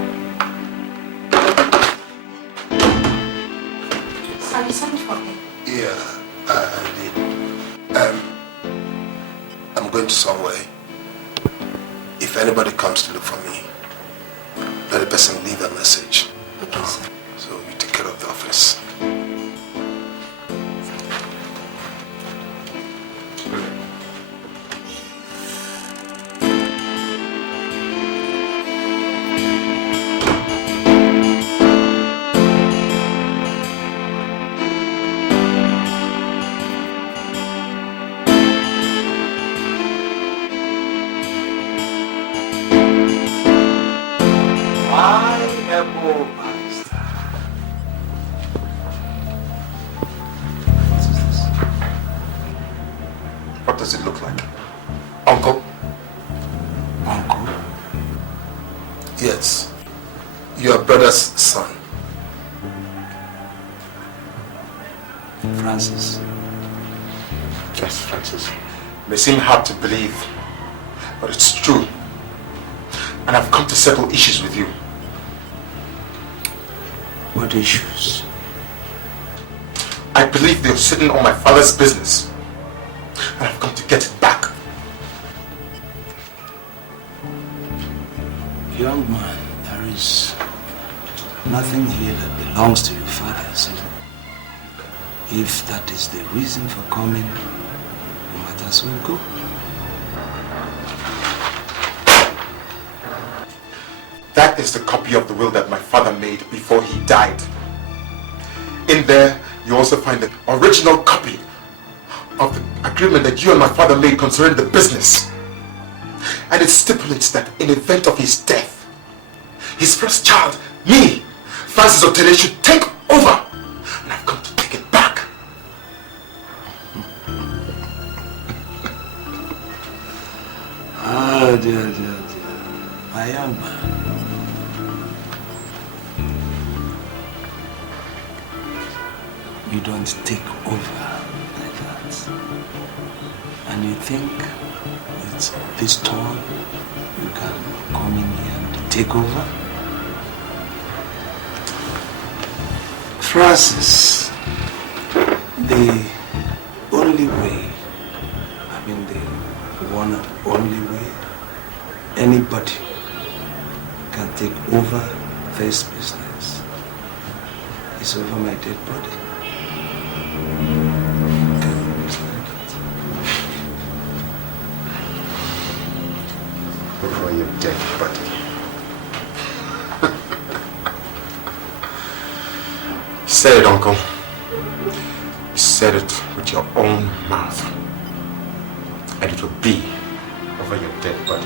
So you sent for me? Yeah, I'm going to somewhere. If anybody comes to look for me, let the person leave a message. Okay, sir. So you take care of the office. What does it look like? Uncle? Uncle? Yes. Your brother's son. Francis. Yes, Francis. May seem hard to believe, but it's true. And I've come to settle issues with you. What issues? I believe they're sitting on my father's business. And I've come to get it back. Young man, there is nothing here that belongs to your father, so if that is the reason for coming, you might as well go. That is the copy of the will that my father made before he died. In there, you also find the original copy of the agreement that you and my father made concerning the business. And it stipulates that in event of his death, his first child, me, Francis Otele, should take over. And I've come to take it back. Oh dear. My young man. You don't take over like that. And you think with this tone you can come in here and take over? Francis, the only way, the one and only way anybody can take over this business is over my dead body. Over your dead body. You said it, Uncle. You said it with your own mouth. And it will be over your dead body.